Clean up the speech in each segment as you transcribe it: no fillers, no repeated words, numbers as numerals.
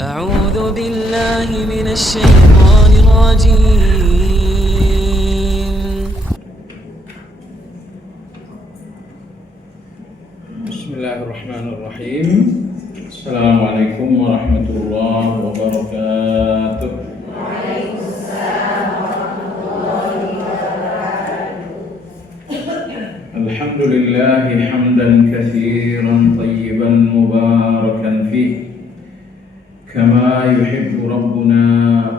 أعوذ بالله من الشيطان الرجيم. بسم الله الرحمن الرحيم. السلام عليكم ورحمة الله وبركاته. الحمد لله حمدا كثيرا طيبا مباركا فيه كما يحب ربنا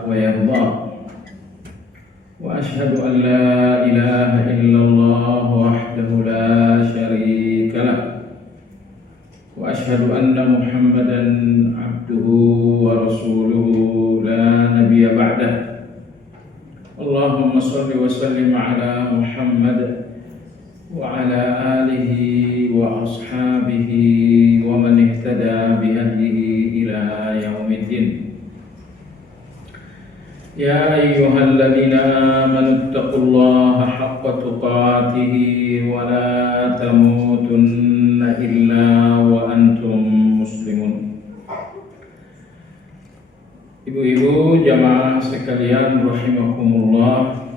ويرضى، وأشهد أن لا إله إلا الله وحده لا شريك له، وأشهد أن محمدا عبده ورسوله لا نبي بعده. اللهم صل وسلم على محمد وعلى آله وأصحابه ومن اهتدى بهديه إلى يوم الدين. يا أيها الذين آمنوا اتقوا الله حق تقاته ولا تموتن إلا وأنتم مسلمون. Ibu-ibu jamaah sekalian rahimakumullah,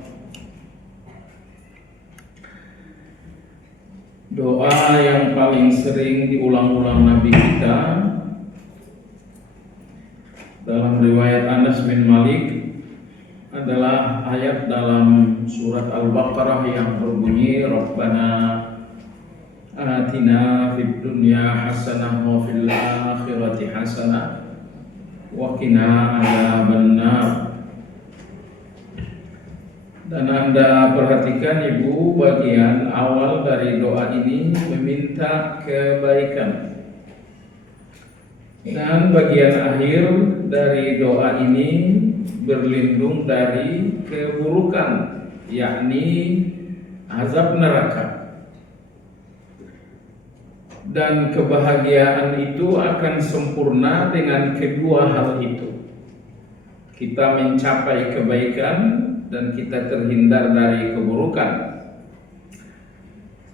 doa yang paling sering diulang-ulang Nabi kita dalam riwayat Anas bin Malik adalah ayat dalam surat Al-Baqarah yang berbunyi Rabbana atina fid dunya hasanah wa fil akhirati hasanah wa qina adzabannar. Dan Anda perhatikan Ibu, bagian awal dari doa ini meminta kebaikan, dan bagian akhir dari doa ini berlindung dari keburukan, yakni azab neraka. Dan kebahagiaan itu akan sempurna dengan kedua hal itu. Kita mencapai kebaikan dan kita terhindar dari keburukan.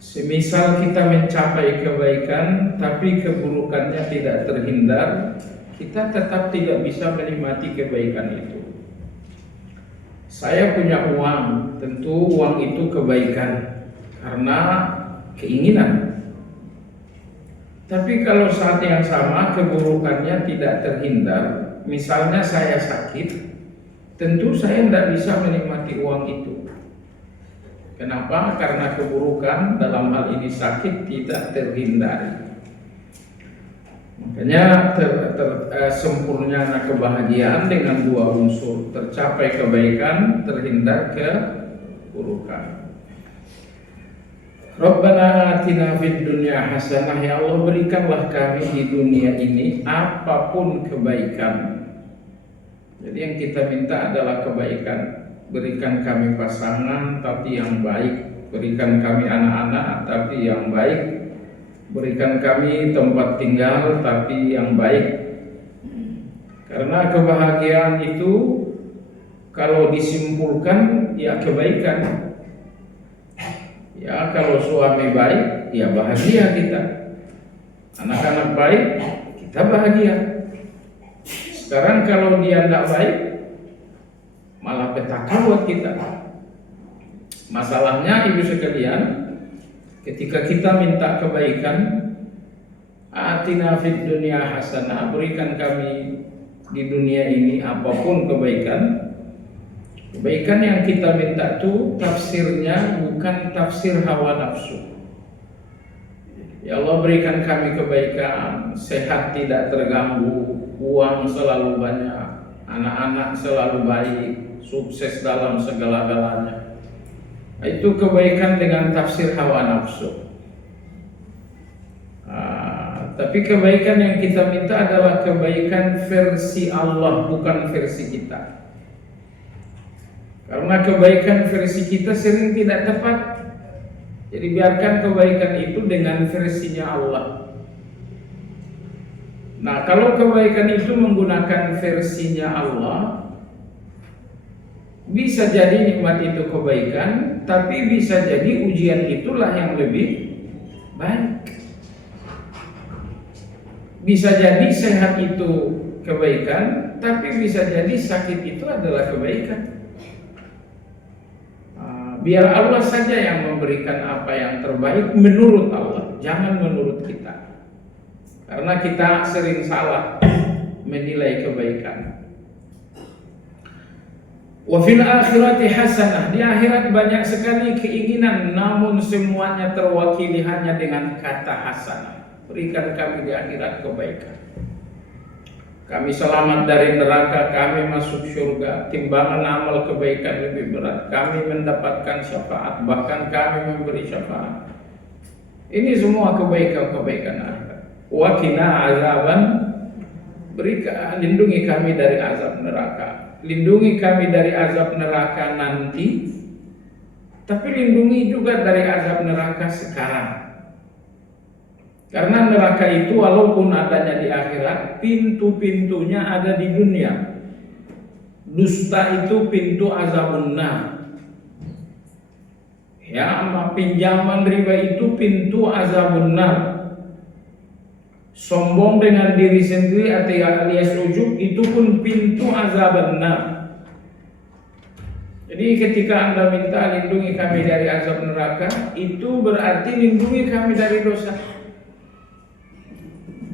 Semisal kita mencapai kebaikan tapi keburukannya tidak terhindar, kita tetap tidak bisa menikmati kebaikan itu. Saya punya uang, tentu uang itu kebaikan karena keinginan. Tapi kalau saat yang sama keburukannya tidak terhindar, misalnya saya sakit, tentu saya tidak bisa menikmati uang itu. Kenapa? Karena keburukan dalam hal ini sakit tidak terhindari. Makanya sempurnanya kebahagiaan dengan dua unsur, tercapai kebaikan, terhindar keburukan. Rabbana atina fid dunya hasanah, ya Allah berikanlah kami di dunia ini apapun kebaikan. Jadi yang kita minta adalah kebaikan. Berikan kami pasangan tapi yang baik, berikan kami anak-anak tapi yang baik, berikan kami tempat tinggal tapi yang baik. Karena kebahagiaan itu kalau disimpulkan ya kebaikan. Ya kalau suami baik ya bahagia kita, anak-anak baik kita bahagia. Sekarang kalau dia tidak baik, malah petaka buat kita. Masalahnya ibu sekalian, ketika kita minta kebaikan, atina fid dunya hasanah, berikan kami di dunia ini apapun kebaikan. Kebaikan yang kita minta itu tafsirnya bukan tafsir hawa nafsu. Ya Allah berikan kami kebaikan, sehat tidak terganggu, uang selalu banyak, anak-anak selalu baik, sukses dalam segala-galanya. Itu kebaikan dengan tafsir hawa nafsu. Tapi kebaikan yang kita minta adalah kebaikan versi Allah, bukan versi kita. Karena kebaikan versi kita sering tidak tepat. Jadi biarkan kebaikan itu dengan versinya Allah. Nah, kalau kebaikan itu menggunakan versinya Allah, bisa jadi nikmat itu kebaikan, tapi bisa jadi ujian itulah yang lebih baik. Bisa jadi sehat itu kebaikan, tapi bisa jadi sakit itu adalah kebaikan. Biar Allah saja yang memberikan apa yang terbaik menurut Allah, jangan menurut kita. Karena kita sering salah menilai kebaikan. Wa fil akhirati hasanah, di akhirat banyak sekali keinginan, namun semuanya terwakili hanya dengan kata hasanah. Berikan kami di akhirat kebaikan. Kami selamat dari neraka, kami masuk surga, timbangan amal kebaikan lebih berat, kami mendapatkan syafaat, bahkan kami memberi syafaat. Ini semua kebaikan-kebaikan akhirat. Wa qina azaban, lindungi kami dari azab neraka. Lindungi kami dari azab neraka nanti, tapi lindungi juga dari azab neraka sekarang. Karena neraka itu walaupun adanya di akhirat, pintu-pintunya ada di dunia. Dusta itu pintu azabun nar. Ya, pinjaman riba itu pintu azabun nar. Sombong dengan diri sendiri alias ujub itu pun pintu azabun nar. Jadi ketika Anda minta lindungi kami dari azab neraka, itu berarti lindungi kami dari dosa.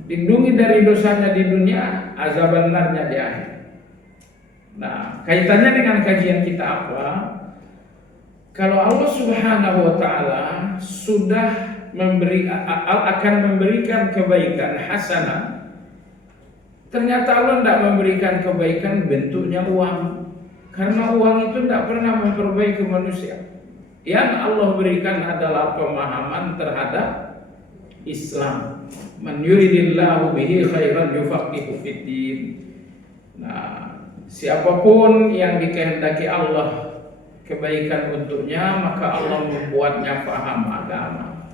Lindungi dari dosanya di dunia, azab narnya di akhir. Nah, kaitannya dengan kajian kita apa? Kalau Allah Subhanahu wa taala sudah akan memberikan kebaikan hasanah, ternyata Allah tidak memberikan kebaikan bentuknya uang. Karena uang itu tidak pernah memperbaiki manusia. Yang Allah berikan adalah pemahaman terhadap Islam. Man yuridillahu bihi khairan yufaqihu fiddin. Nah, siapapun yang dikehendaki Allah kebaikan untuknya, maka Allah membuatnya paham agama.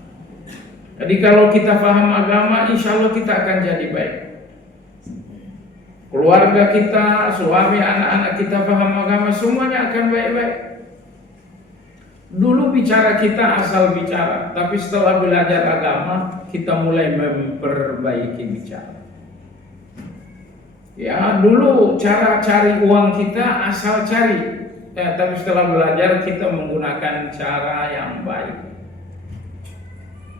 Jadi kalau kita paham agama, insya Allah kita akan jadi baik. Keluarga kita, suami, anak-anak kita paham agama, semuanya akan baik-baik. Dulu bicara kita asal bicara, tapi setelah belajar agama kita mulai memperbaiki bicara. Ya, dulu cara cari uang kita asal cari, tapi setelah belajar kita menggunakan cara yang baik.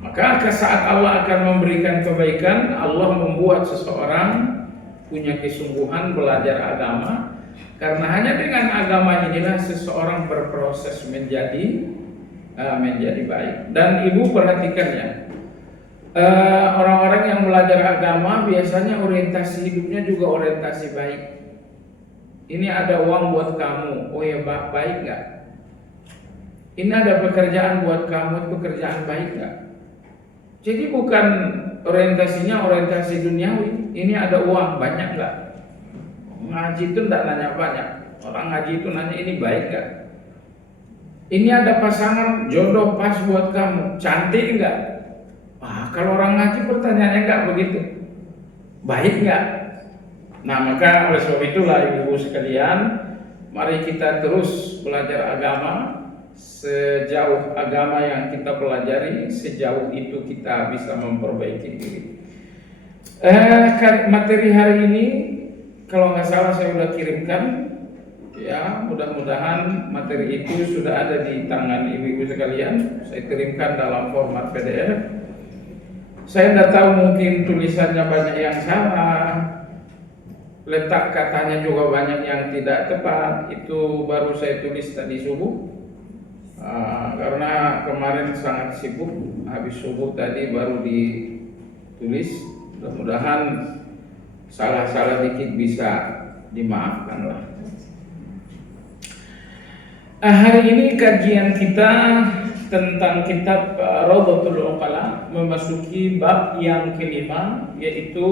Maka saat Allah akan memberikan kebaikan, Allah membuat seseorang punya kesungguhan belajar agama. Karena hanya dengan agama inilah seseorang berproses menjadi baik. Dan ibu perhatikan ya, orang-orang yang belajar agama biasanya orientasi hidupnya juga orientasi baik. Ini ada uang buat kamu, oh ya baik nggak? Ini ada pekerjaan buat kamu, pekerjaan baik nggak? Jadi bukan orientasinya orientasi duniawi. Ini ada uang banyak nggak? Ngaji itu tidak nanya banyak. Orang ngaji itu nanya ini baik gak? Ini ada pasangan jodoh pas buat kamu, cantik enggak? Kalau orang ngaji pertanyaannya enggak begitu. Baik enggak? Nah, maka oleh sebab itulah ibu-ibu sekalian, mari kita terus belajar agama. Sejauh agama yang kita pelajari, sejauh itu kita bisa memperbaiki diri. Materi hari ini kalau nggak salah saya sudah kirimkan, ya mudah-mudahan materi itu sudah ada di tangan ibu-ibu sekalian. Saya kirimkan dalam format PDF. Saya tidak tahu mungkin tulisannya banyak yang salah, letak katanya juga banyak yang tidak tepat. Itu baru saya tulis tadi subuh, karena kemarin sangat sibuk. Habis subuh tadi baru ditulis. Mudah-mudahan salah-salah dikit bisa dimaafkan lah. Hari ini kajian kita tentang kitab Rawdatul Uqala memasuki bab yang kelima, yaitu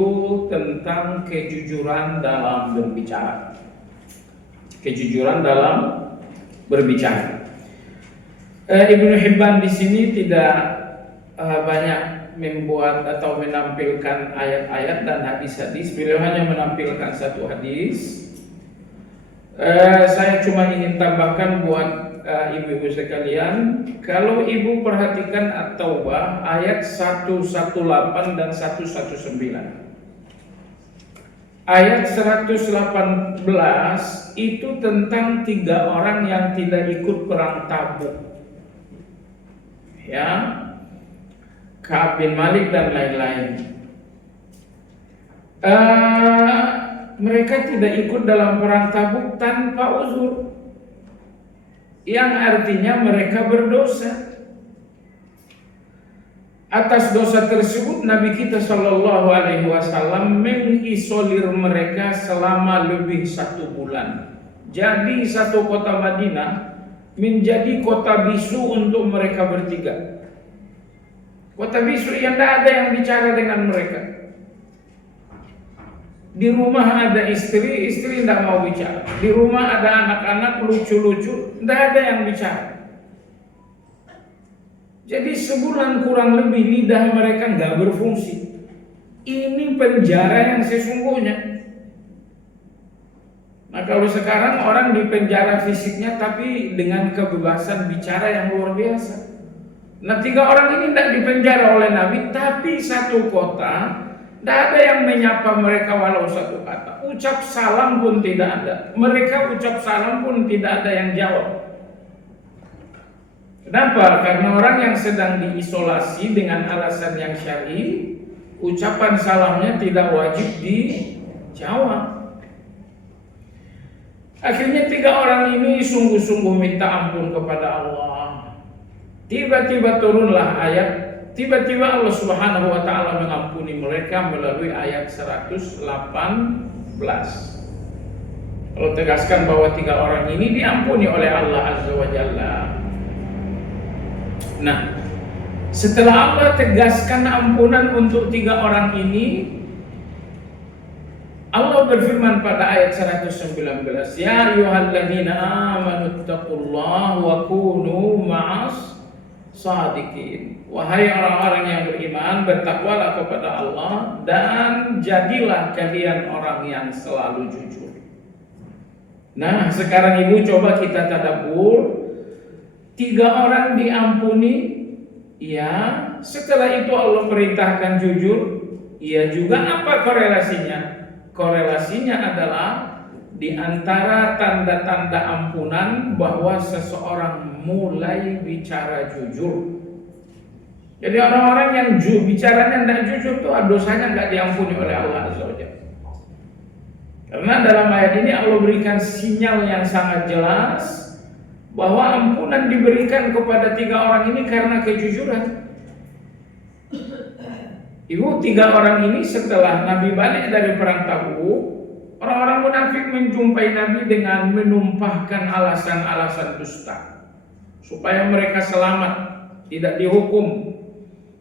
tentang kejujuran dalam berbicara. Kejujuran dalam berbicara. Ibnu Hibban di sini tidak banyak membuat atau menampilkan ayat-ayat dan hadis-hadis. Beliau hanya menampilkan satu hadis. Saya cuma ingin tambahkan buat ibu-ibu sekalian, kalau ibu perhatikan At-Taubah ayat 118 dan 119. Ayat 118 itu tentang 3 orang yang tidak ikut perang Tabuk. Ya, Ka'ab bin Malik dan lain-lain. Mereka tidak ikut dalam perang Tabuk tanpa uzur, yang artinya mereka berdosa. Atas dosa tersebut Nabi kita Shallallahu Alaihi Wasallam mengisolir mereka selama lebih 1 bulan. Jadi satu kota Madinah menjadi kota bisu untuk mereka bertiga. Kota bisu yang tidak ada yang bicara dengan mereka. Di rumah ada istri tidak mau bicara. Di rumah ada anak-anak lucu-lucu, tidak ada yang bicara. Jadi sebulan kurang lebih lidah mereka nggak berfungsi. Ini penjara yang sesungguhnya. Nah kalau sekarang orang di penjara fisiknya tapi dengan kebebasan bicara yang luar biasa. Nah 3 orang ini tidak dipenjara oleh Nabi, tapi satu kota tidak ada yang menyapa mereka walau satu kata. Ucap salam pun tidak ada. Mereka ucap salam pun tidak ada yang jawab. Kenapa? Karena orang yang sedang diisolasi dengan alasan yang syar'i, ucapan salamnya tidak wajib dijawab. Akhirnya 3 orang ini sungguh-sungguh minta ampun kepada Allah. Tiba-tiba turunlah ayat, tiba-tiba Allah Subhanahu wa taala mengampuni mereka melalui ayat 118. Allah tegaskan bahwa 3 orang ini diampuni oleh Allah Azza wa Jalla. Nah, setelah Allah tegaskan ampunan untuk 3 orang ini, Allah berfirman pada ayat 119, Ya ayyuhalladzina amanu taqullaha wa kunu ma'as shadiqin. Wahai orang-orang yang beriman, bertakwalah kepada Allah dan jadilah kalian orang yang selalu jujur. Nah, sekarang Ibu coba kita tadabbur. 3 orang diampuni, ya. Setelah itu Allah perintahkan jujur, ya juga. Apa korelasinya? Korelasinya adalah di antara tanda-tanda ampunan bahwa seseorang mulai bicara jujur. Jadi orang-orang yang bicaranya tidak jujur tuh dosanya nggak diampuni oleh Allah Azza wa Jalla. Karena dalam ayat ini Allah berikan sinyal yang sangat jelas bahwa ampunan diberikan kepada 3 orang ini karena kejujuran. Ibu, 3 orang ini setelah Nabi balik dari perang Tabuk, orang-orang munafik menjumpai Nabi dengan menumpahkan alasan-alasan dusta supaya mereka selamat, tidak dihukum.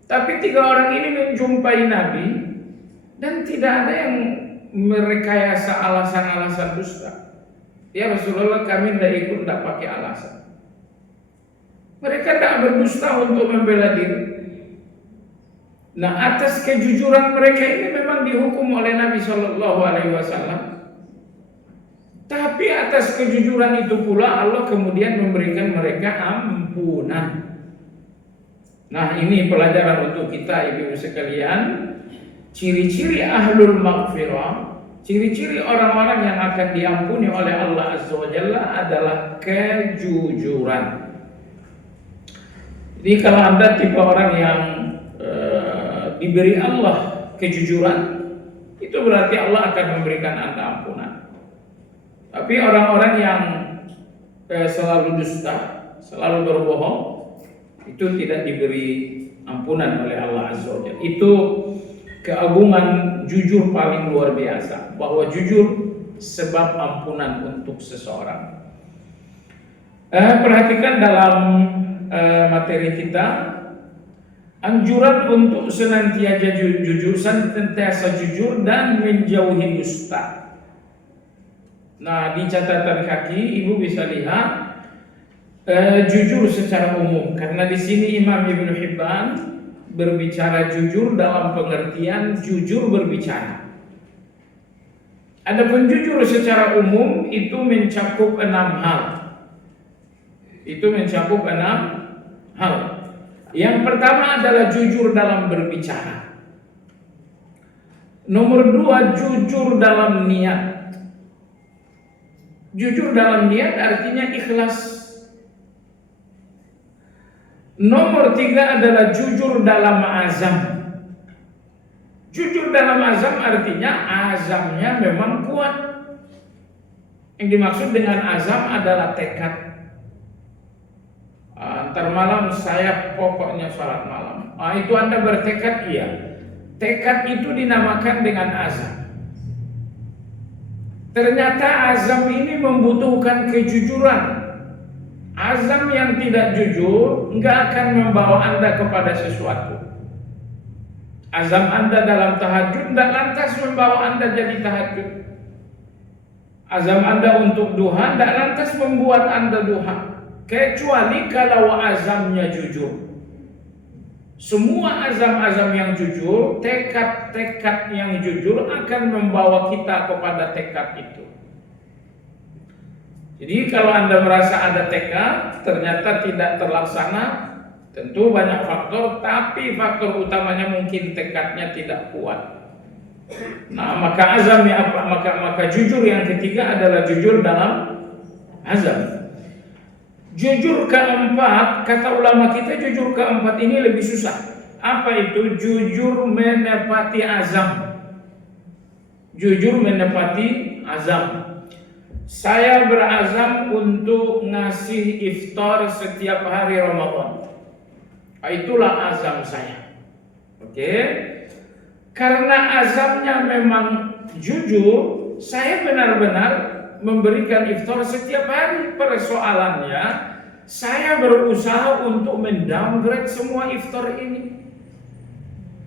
Tapi 3 orang ini menjumpai Nabi dan tidak ada yang merekayasa alasan-alasan dusta. Ya Rasulullah, kami tidak ikut, tidak pakai alasan. Mereka tidak berdusta untuk membela diri. Nah, atas kejujuran mereka ini memang dihukum oleh Nabi Shallallahu Alaihi Wasallam. Tapi atas kejujuran itu pula Allah kemudian memberikan mereka ampunan. Nah, ini pelajaran untuk kita ibu sekalian. Ciri-ciri ahlul maghfirah, ciri-ciri orang-orang yang akan diampuni oleh Allah Azza wa Jalla adalah kejujuran. Jadi kalau Anda tipe orang yang diberi Allah kejujuran, itu berarti Allah akan memberikan Anda ampunan. Tapi orang-orang yang selalu dusta, selalu berbohong, itu tidak diberi ampunan oleh Allah Azza wa Jalla. Itu keagungan jujur paling luar biasa, bahwa jujur sebab ampunan untuk seseorang. Perhatikan dalam materi kita, anjuran untuk senantiasa jujur dan menjauhi dusta. Nah, di catatan kaki Ibu bisa lihat jujur secara umum, karena di sini Imam Ibnu Hibban berbicara jujur dalam pengertian jujur berbicara. Adapun jujur secara umum itu mencakup 6 hal. Itu mencakup 6 hal. Yang pertama adalah jujur dalam berbicara. Nomor 2, jujur dalam niat. Jujur dalam niat artinya ikhlas. Nomor 3 adalah jujur dalam azam. Jujur dalam azam artinya azamnya memang kuat. Yang dimaksud dengan azam adalah tekad. Ntar malam saya pokoknya sholat malam. Itu Anda bertekad, iya. Tekad itu dinamakan dengan azam. Ternyata azam ini membutuhkan kejujuran. Azam yang tidak jujur nggak akan membawa Anda kepada sesuatu. Azam Anda dalam tahajud tidak lantas membawa Anda jadi tahajud. Azam Anda untuk duha tidak lantas membuat Anda duha. Kecuali kalau azamnya jujur. Semua azam-azam yang jujur, tekad-tekad yang jujur akan membawa kita kepada tekad itu. Jadi kalau Anda merasa ada tekad, ternyata tidak terlaksana, tentu banyak faktor, tapi faktor utamanya mungkin tekadnya tidak kuat. Nah, maka azamnya apa? Maka jujur yang ketiga adalah jujur dalam azam. Jujur keempat, kata ulama kita, jujur keempat ini lebih susah. Apa itu? Jujur menepati azam. Jujur menepati azam. Saya berazam untuk ngasih iftar setiap hari Ramadan. Itulah azam saya. Oke? Karena azamnya memang jujur, saya benar-benar memberikan iftar setiap hari. Persoalannya, saya berusaha untuk mendowngrade semua iftar ini.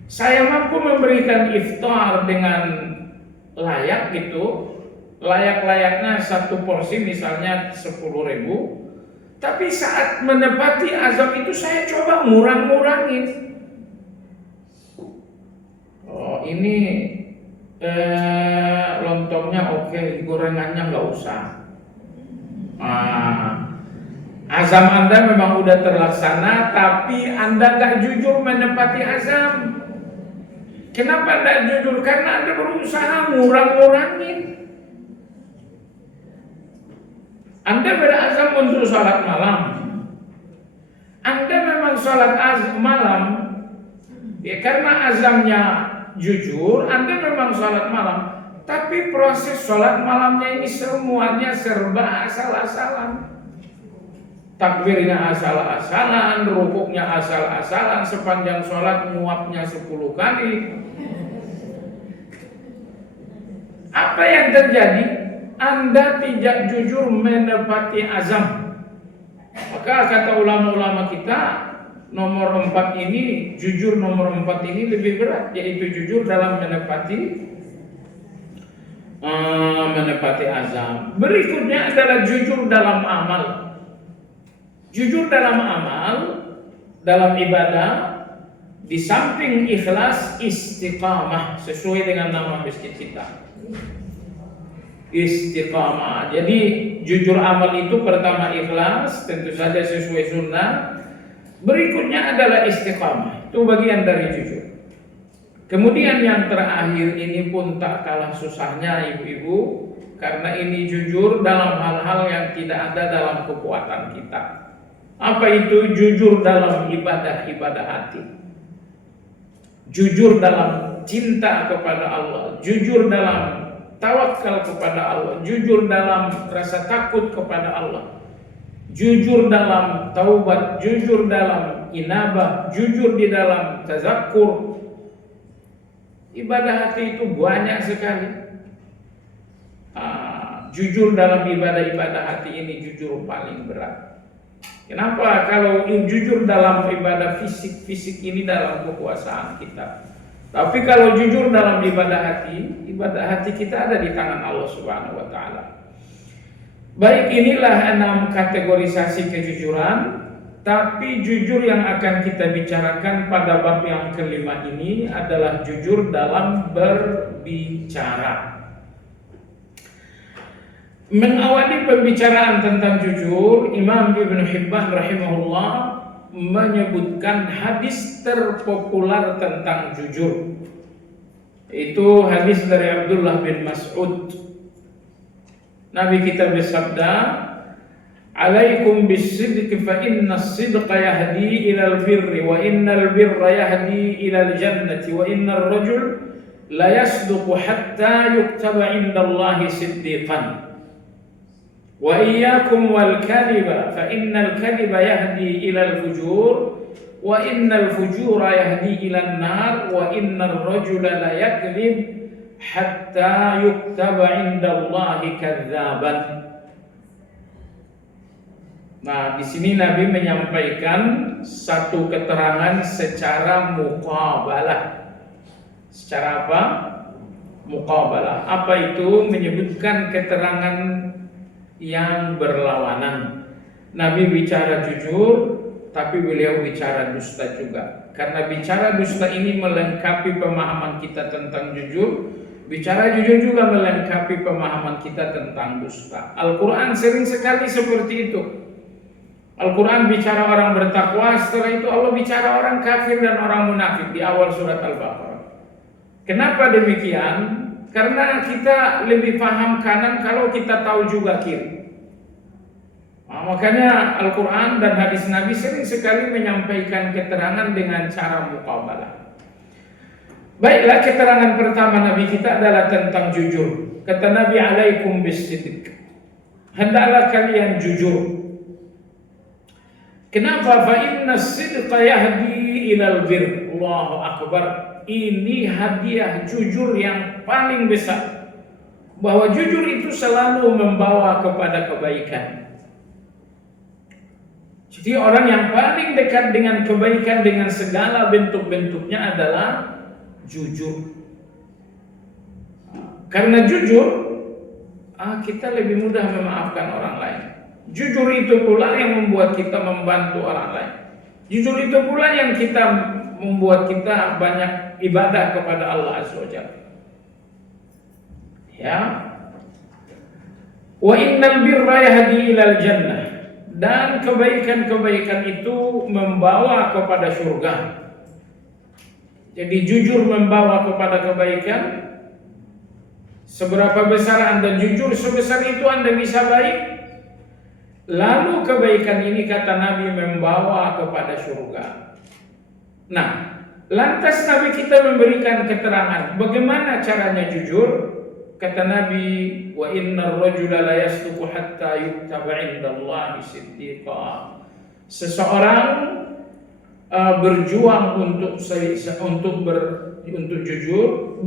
Saya mampu memberikan iftar dengan layak gitu, layak-layaknya satu porsi misalnya 10.000. Tapi saat menepati azam itu saya coba ngurang-ngurangin. Oh ini lontongnya oke, gorengannya nggak usah. Azam Anda memang udah terlaksana, tapi Anda nggak jujur menepati azam. Kenapa nggak jujur? Karena Anda berusaha ngurang-ngurangin. Anda berazam untuk sholat malam. Anda memang sholat malam, ya karena azamnya jujur, Anda memang sholat malam. Tapi proses sholat malamnya ini semuanya serba asal-asalan. Takbirnya asal-asalan, rukuknya asal-asalan, sepanjang sholat nguapnya 10 kali. Apa yang terjadi? Anda tidak jujur menepati azam. Maka kata ulama-ulama kita, nomor 4 ini, jujur nomor 4 ini lebih berat, yaitu jujur dalam menepati azam. Berikutnya adalah jujur dalam amal. Jujur dalam amal, dalam ibadah, di samping ikhlas, istiqamah, sesuai dengan nama masjid kita. Istiqamah. Jadi jujur amal itu pertama ikhlas, tentu saja sesuai sunnah. Berikutnya adalah istiqamah. Itu bagian dari jujur. Kemudian yang terakhir ini pun tak kalah susahnya ibu-ibu, karena ini jujur dalam hal-hal yang tidak ada dalam kekuatan kita. Apa itu? Jujur dalam ibadah-ibadah hati. Jujur dalam cinta kepada Allah, jujur dalam tawakal kepada Allah, jujur dalam rasa takut kepada Allah, jujur dalam taubat, jujur dalam inabah, jujur di dalam tazakkur. Ibadah hati itu banyak sekali. Jujur dalam ibadah-ibadah hati ini jujur paling berat. Kenapa? Kalau jujur dalam ibadah fisik ini dalam kekuasaan kita. Tapi kalau jujur dalam ibadah hati kita ada di tangan Allah Subhanahu wa taala. Baik, inilah 6 kategorisasi kejujuran, tapi jujur yang akan kita bicarakan pada bab yang kelima ini adalah jujur dalam berbicara. Mengawali pembicaraan tentang jujur, Imam Ibn Hibban rahimahullah menyebutkan hadis terpopuler tentang jujur. Itu hadis dari Abdullah bin Mas'ud. Nabi kita bersabda, "Alaikum bis-sidqi fa inna as-sidqa yahdi ila al-birri wa innal birra yahdi ila al-jannati wa innar rajul la yasduqu hatta yuktaba 'inda Allahi siddiqan. Wa iyyakum wal kadhiba fa innal kadhiba yahdi ila al-fujur wa innal fujura yahdi ila an-nar wa innar rajula la yakdzib hatta yuktaba 'inda Allahi kadzaban." Nah, di sini Nabi menyampaikan satu keterangan secara muqabalah. Secara apa? Muqabalah. Apa itu? Menyebutkan keterangan yang berlawanan. Nabi bicara jujur, tapi beliau bicara dusta juga. Karena bicara dusta ini melengkapi pemahaman kita tentang jujur, bicara jujur juga melengkapi pemahaman kita tentang dusta. Al-Quran sering sekali seperti itu. Al-Quran bicara orang bertakwa, setelah itu Allah bicara orang kafir dan orang munafik di awal surat Al-Baqarah. Kenapa demikian? Karena kita lebih paham kanan kalau kita tahu juga kiri. Nah, makanya Al-Quran dan hadis Nabi sering sekali menyampaikan keterangan dengan cara muqabalah. Baiklah, keterangan pertama Nabi kita adalah tentang jujur. Kata Nabi, "Alaikum bis-sidq." Hendaklah kalian jujur. Kenapa? Fa inna as-sidqa yahdi ilal bir. Allahu akbar. Ini hadiah jujur yang paling besar. Bahwa jujur itu selalu membawa kepada kebaikan. Jadi orang yang paling dekat dengan kebaikan dengan segala bentuk-bentuknya adalah jujur. Karena jujur, kita lebih mudah memaafkan orang lain. Jujur itu pula yang membuat kita membantu orang lain. Jujur itu pula yang membuat kita banyak ibadah kepada Allah Azza wa Jalla. Ya. Wa innal birra yahdi ilal jannah. Dan kebaikan-kebaikan itu membawa kepada surga. Jadi jujur membawa kepada kebaikan. Seberapa besar Anda jujur, sebesar itu Anda bisa baik. Lalu kebaikan ini kata Nabi membawa kepada surga. Nah, lantas Nabi kita memberikan keterangan bagaimana caranya jujur. Kata Nabi, "Wa innar rajula la yasduqu hatta yuktaba 'indallahi siddiqa." Seseorang berjuang untuk jujur,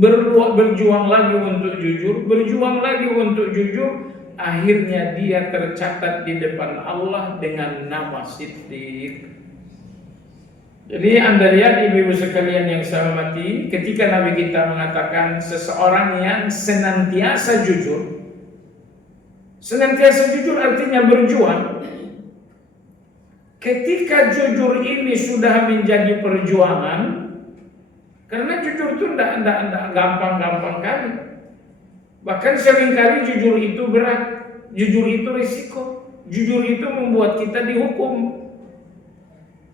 berjuang lagi untuk jujur, berjuang lagi untuk jujur, akhirnya dia tercatat di depan Allah dengan nama Siddiq. Jadi Anda lihat ibu-ibu sekalian yang saya hormati, ketika Nabi kita mengatakan seseorang yang senantiasa jujur artinya berjuang. Ketika jujur ini sudah menjadi perjuangan, karena jujur itu tidak gampang-gampang kali. Bahkan seringkali jujur itu berat, jujur itu risiko, jujur itu membuat kita dihukum.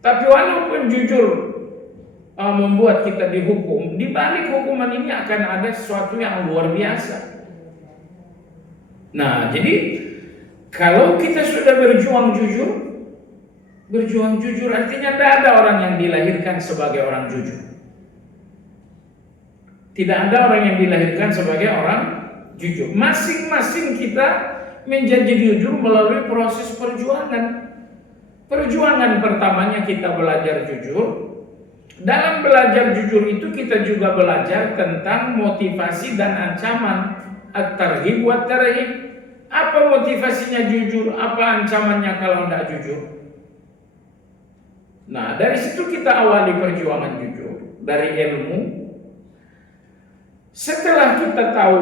Tapi walaupun jujur membuat kita dihukum, di balik hukuman ini akan ada sesuatu yang luar biasa. Nah, jadi kalau kita sudah berjuang jujur artinya tidak ada orang yang dilahirkan sebagai orang jujur. Tidak ada orang yang dilahirkan sebagai orang jujur. Masing-masing kita menjadi jujur melalui proses perjuangan. Perjuangan pertamanya kita belajar jujur. Dalam belajar jujur itu kita juga belajar tentang motivasi dan ancaman. At-tarhib wa tarhib. Apa motivasinya jujur? Apa ancamannya kalau tidak jujur? Nah, dari situ kita awali perjuangan jujur. Dari ilmu. Setelah kita tahu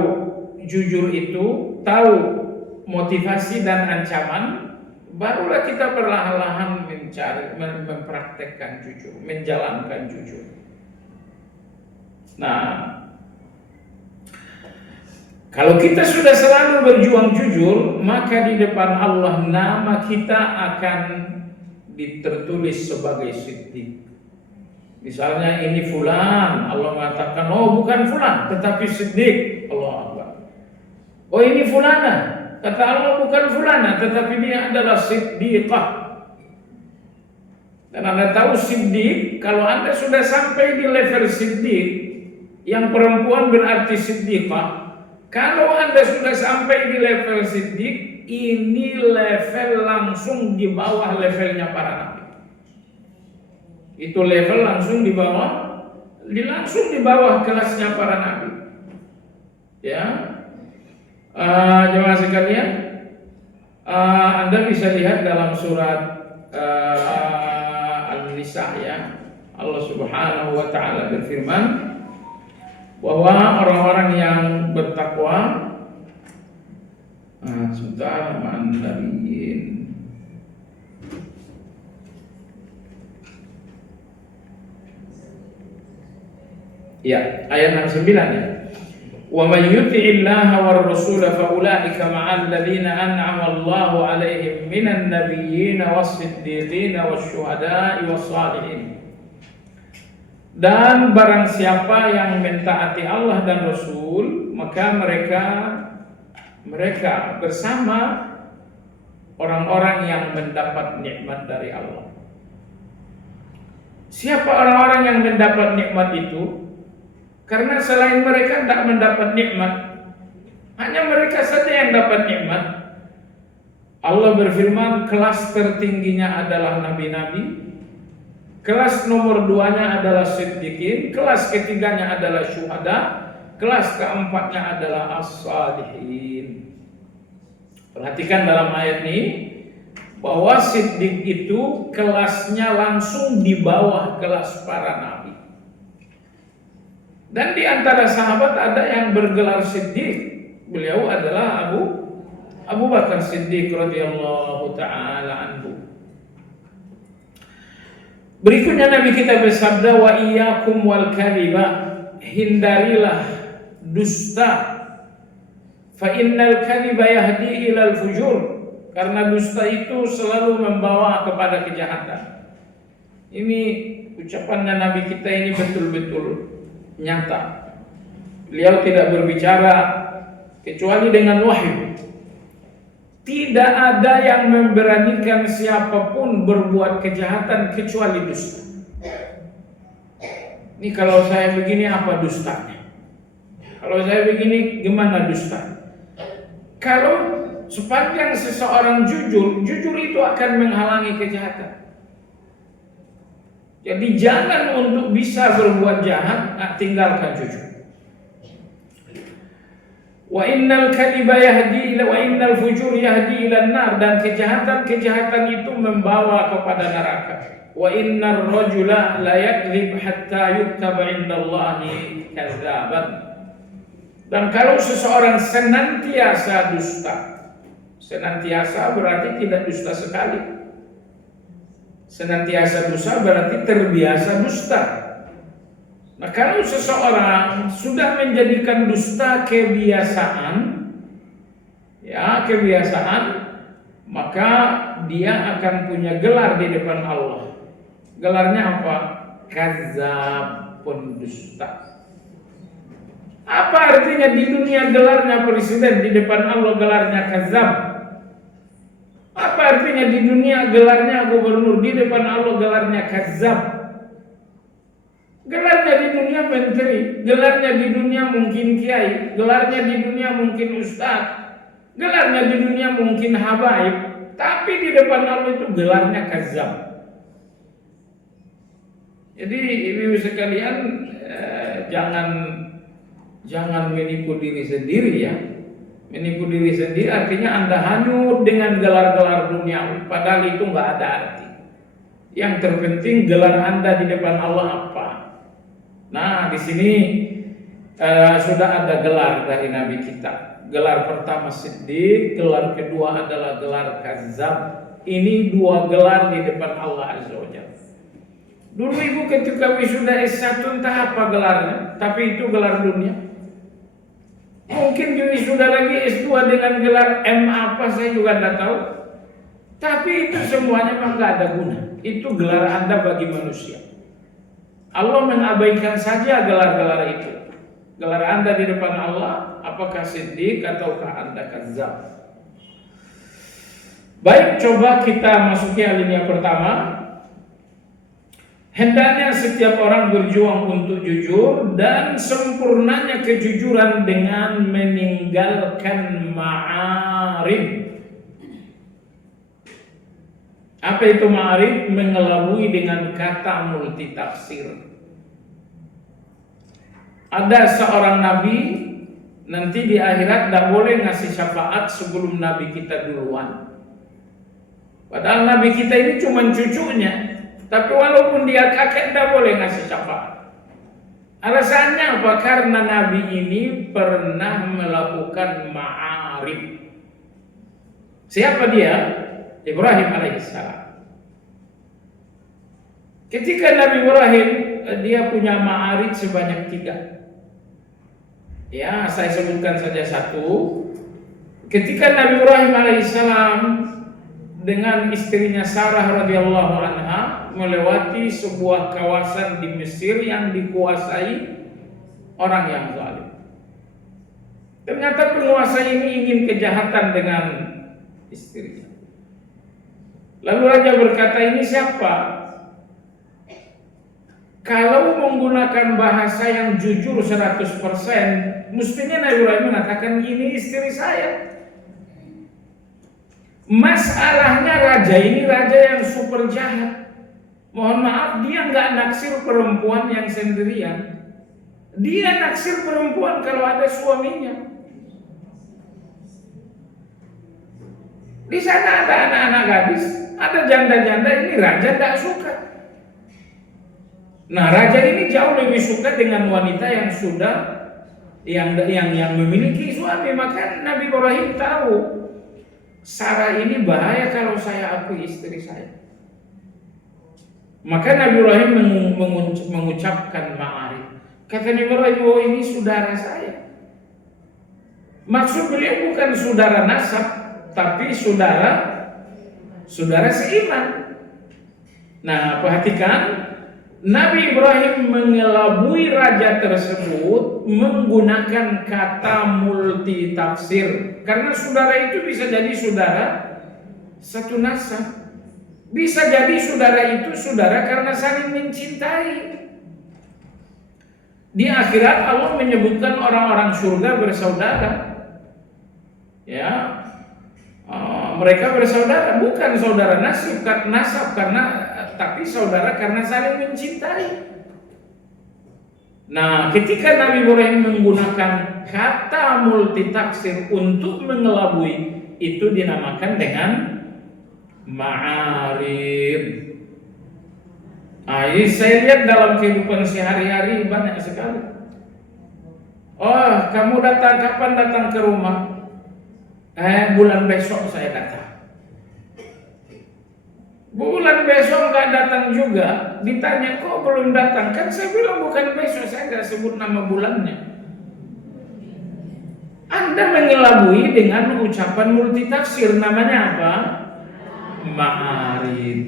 jujur itu, tahu motivasi dan ancaman, barulah kita perlahan-lahan mempraktekkan jujur, menjalankan jujur. Nah, kalau kita sudah selalu berjuang jujur, maka di depan Allah nama kita akan tertulis sebagai siddiq. Misalnya ini fulan, Allah mengatakan, oh bukan fulan, tetapi Siddiq. Allah Akbar. Oh ini fulana, kata Allah bukan fulana, tetapi dia adalah Siddiqah. Dan Anda tahu Siddiq, kalau Anda sudah sampai di level Siddiq, yang perempuan berarti Siddiqah. Kalau Anda sudah sampai di level Siddiq, ini level langsung di bawah levelnya para nabi. Itu level langsung di bawah kelasnya para nabi. Ya, jemaah sekalian, Anda bisa lihat dalam surat An-Nisa ya, Allah Subhanahu wa taala berfirman bahwa orang-orang yang bertakwa sebentar mandarin. Ya, ayat 69 ya. Wa may yuti'illaha war rasul fa ulaika ma'al ladzina an'ama Allahu 'alaihim minan nabiyyin was-siddiqin wasyuhada'i was-shalihin. Dan barang siapa yang mentaati Allah dan Rasul, maka mereka bersama orang-orang yang mendapat nikmat dari Allah. Siapa orang-orang yang mendapat nikmat itu? Karena selain mereka tidak mendapat nikmat, hanya mereka saja yang dapat nikmat. Allah berfirman, kelas tertingginya adalah nabi-nabi, kelas nomor 2-nya adalah siddiqin, kelas ketiganya adalah syuhada, kelas keempatnya adalah as-salihin. Perhatikan dalam ayat ini bahwa siddiq itu kelasnya langsung di bawah kelas para nabi. Dan di antara sahabat ada yang bergelar Siddiq. Beliau adalah Abu Bakar Siddiq radhiyallahu taala anhu. Berikutnya Nabi kita bersabda, wa iyyakum wal kadhiba, hindarilah dusta. Fa innal kadhiba yahdi ilal fujur, karena dusta itu selalu membawa kepada kejahatan. Ini ucapannya Nabi kita ini betul-betul nyata. Beliau tidak berbicara kecuali dengan wahyu. Tidak ada yang memberanikan siapapun berbuat kejahatan kecuali dusta. Ini kalau saya begini apa dustanya? Kalau saya begini gimana dusta? Kalau sepanjang seseorang jujur itu akan menghalangi kejahatan. Jadi jangan untuk bisa berbuat jahat, tinggalkan jujur. Wa innal kadhiba yahdi ila wa innal fujur yahdi ila nar, dan kejahatan itu membawa kepada neraka. Wa innar rajula la yakdzib hatta yuktaba indallahi kadzaban. Dan kalau seseorang senantiasa dusta, senantiasa berarti tidak dusta sekali. Senantiasa dusta berarti terbiasa dusta. Nah, kalau seseorang sudah menjadikan dusta kebiasaan, maka dia akan punya gelar di depan Allah. Gelarnya apa? Kadzab, pendusta. Apa artinya di dunia gelarnya presiden, di depan Allah gelarnya kadzab? Apa artinya di dunia gelarnya gubernur, di depan Allah gelarnya kadzab? Gelarnya di dunia menteri, gelarnya di dunia mungkin kiai, gelarnya di dunia mungkin ustaz, gelarnya di dunia mungkin habaib, tapi di depan Allah itu gelarnya kadzab. Jadi ibu sekalian, jangan menipu diri sendiri ya. Menipu diri sendiri artinya Anda hanyut dengan gelar-gelar duniawi, padahal itu nggak ada arti. Yang terpenting gelar Anda di depan Allah apa? Nah, di sini sudah ada gelar dari Nabi kita. Gelar pertama Siddiq, gelar kedua adalah gelar kadzab. Ini dua gelar di depan Allah Azza wa Jalla. Dulu ibu ketika wisuda S1 entah apa gelarnya, tapi itu gelar dunia. Mungkin wisuda lagi S2 dengan gelar M apa saya juga tidak tahu. Tapi itu semuanya memang tidak ada guna. Itu gelar Anda bagi manusia. Allah mengabaikan saja gelar-gelar itu. Gelar Anda di depan Allah, apakah siddiq ataukah Anda kadzdzab? Baik, coba kita masuki alinea pertama. Hendaknya setiap orang berjuang untuk jujur, dan sempurnanya kejujuran dengan meninggalkan ma'arib. Apa itu ma'arib? Mengelabui dengan kata multitafsir. Ada seorang nabi nanti di akhirat tidak boleh ngasih syafaat sebelum nabi kita duluan. Padahal nabi kita ini cuma cucunya, tapi walaupun dia kakek tidak boleh ngasih syafaat. Alasannya apa? Karena nabi ini pernah melakukan ma'arib. Siapa dia? Ibrahim alaihissalam. Ketika Nabi Ibrahim, dia punya ma'arib sebanyak 3. Ya, saya sebutkan saja satu. Ketika Nabi Ibrahim alaihissalam dengan istrinya Sarah radhiyallahu anha melewati sebuah kawasan di Mesir yang dikuasai orang yang zalim. Ternyata penguasa ini ingin kejahatan dengan istrinya. Lalu raja berkata, ini siapa? Kalau menggunakan bahasa yang jujur 100%, mestinya Nabi Ibrahim mengatakan, ini istri saya. Masalahnya raja ini raja yang super jahat. Mohon maaf, dia nggak naksir perempuan yang sendirian. Dia naksir perempuan kalau ada suaminya. Di sana ada anak-anak gadis, ada janda-janda, ini raja tak suka. Nah, raja ini jauh lebih suka dengan wanita yang sudah yang memiliki suami. Maka Nabi Ibrahim tahu Sarah ini bahaya kalau saya akui istri saya. Maka Nabi Ibrahim mengucapkan ma'arif. Kata Nabi Ibrahim, oh ini saudara saya. Maksud beliau bukan saudara nasab, tapi saudara seiman. Nah, perhatikan, Nabi Ibrahim mengelabui raja tersebut menggunakan kata multitafsir. Karena saudara itu bisa jadi saudara satu nasab, bisa jadi saudara itu saudara karena saling mencintai. Di akhirat Allah menyebutkan orang-orang surga bersaudara. Ya, mereka bersaudara, bukan saudara nasab karena tapi saudara karena saling mencintai. Nah, ketika Nabi Ibrahim menggunakan kata multitafsir untuk mengelabui, itu dinamakan dengan ma'arib. Nah, saya lihat dalam kehidupan sehari-hari banyak sekali. Oh, kamu kapan datang ke rumah? Bulan besok saya datang. Bulan besok nggak datang juga. Ditanya, kok belum datang? Kan saya bilang bukan besok, saya nggak sebut nama bulannya. Anda mengelabui dengan ucapan multitafsir. Namanya apa? Ma'arib.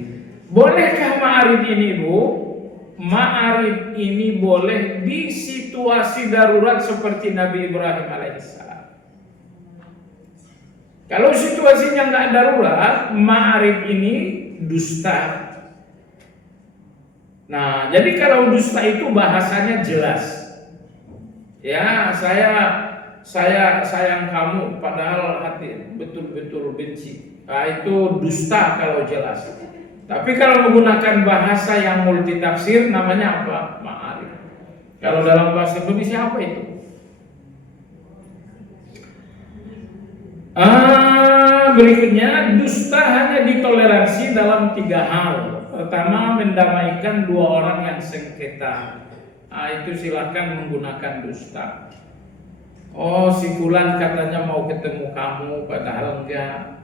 Bolehkah ma'arib ini, Bu? Ma'arib ini boleh di situasi darurat seperti Nabi Ibrahim alaihissalam. Kalau situasinya nggak darurat, ma'arib ini dusta. Nah, jadi kalau dusta itu bahasanya jelas. Ya, saya sayang kamu padahal hati betul-betul benci. Nah, itu dusta kalau jelas. Tapi kalau menggunakan bahasa yang multitafsir namanya apa? Ma'arib. Kalau dalam bahasa Indonesia apa itu? Berikutnya, dusta hanya ditoleransi dalam 3 hal. Pertama, mendamaikan 2 orang yang sengketa. Itu silakan menggunakan dusta. Oh, si fulan katanya mau ketemu kamu, padahal enggak.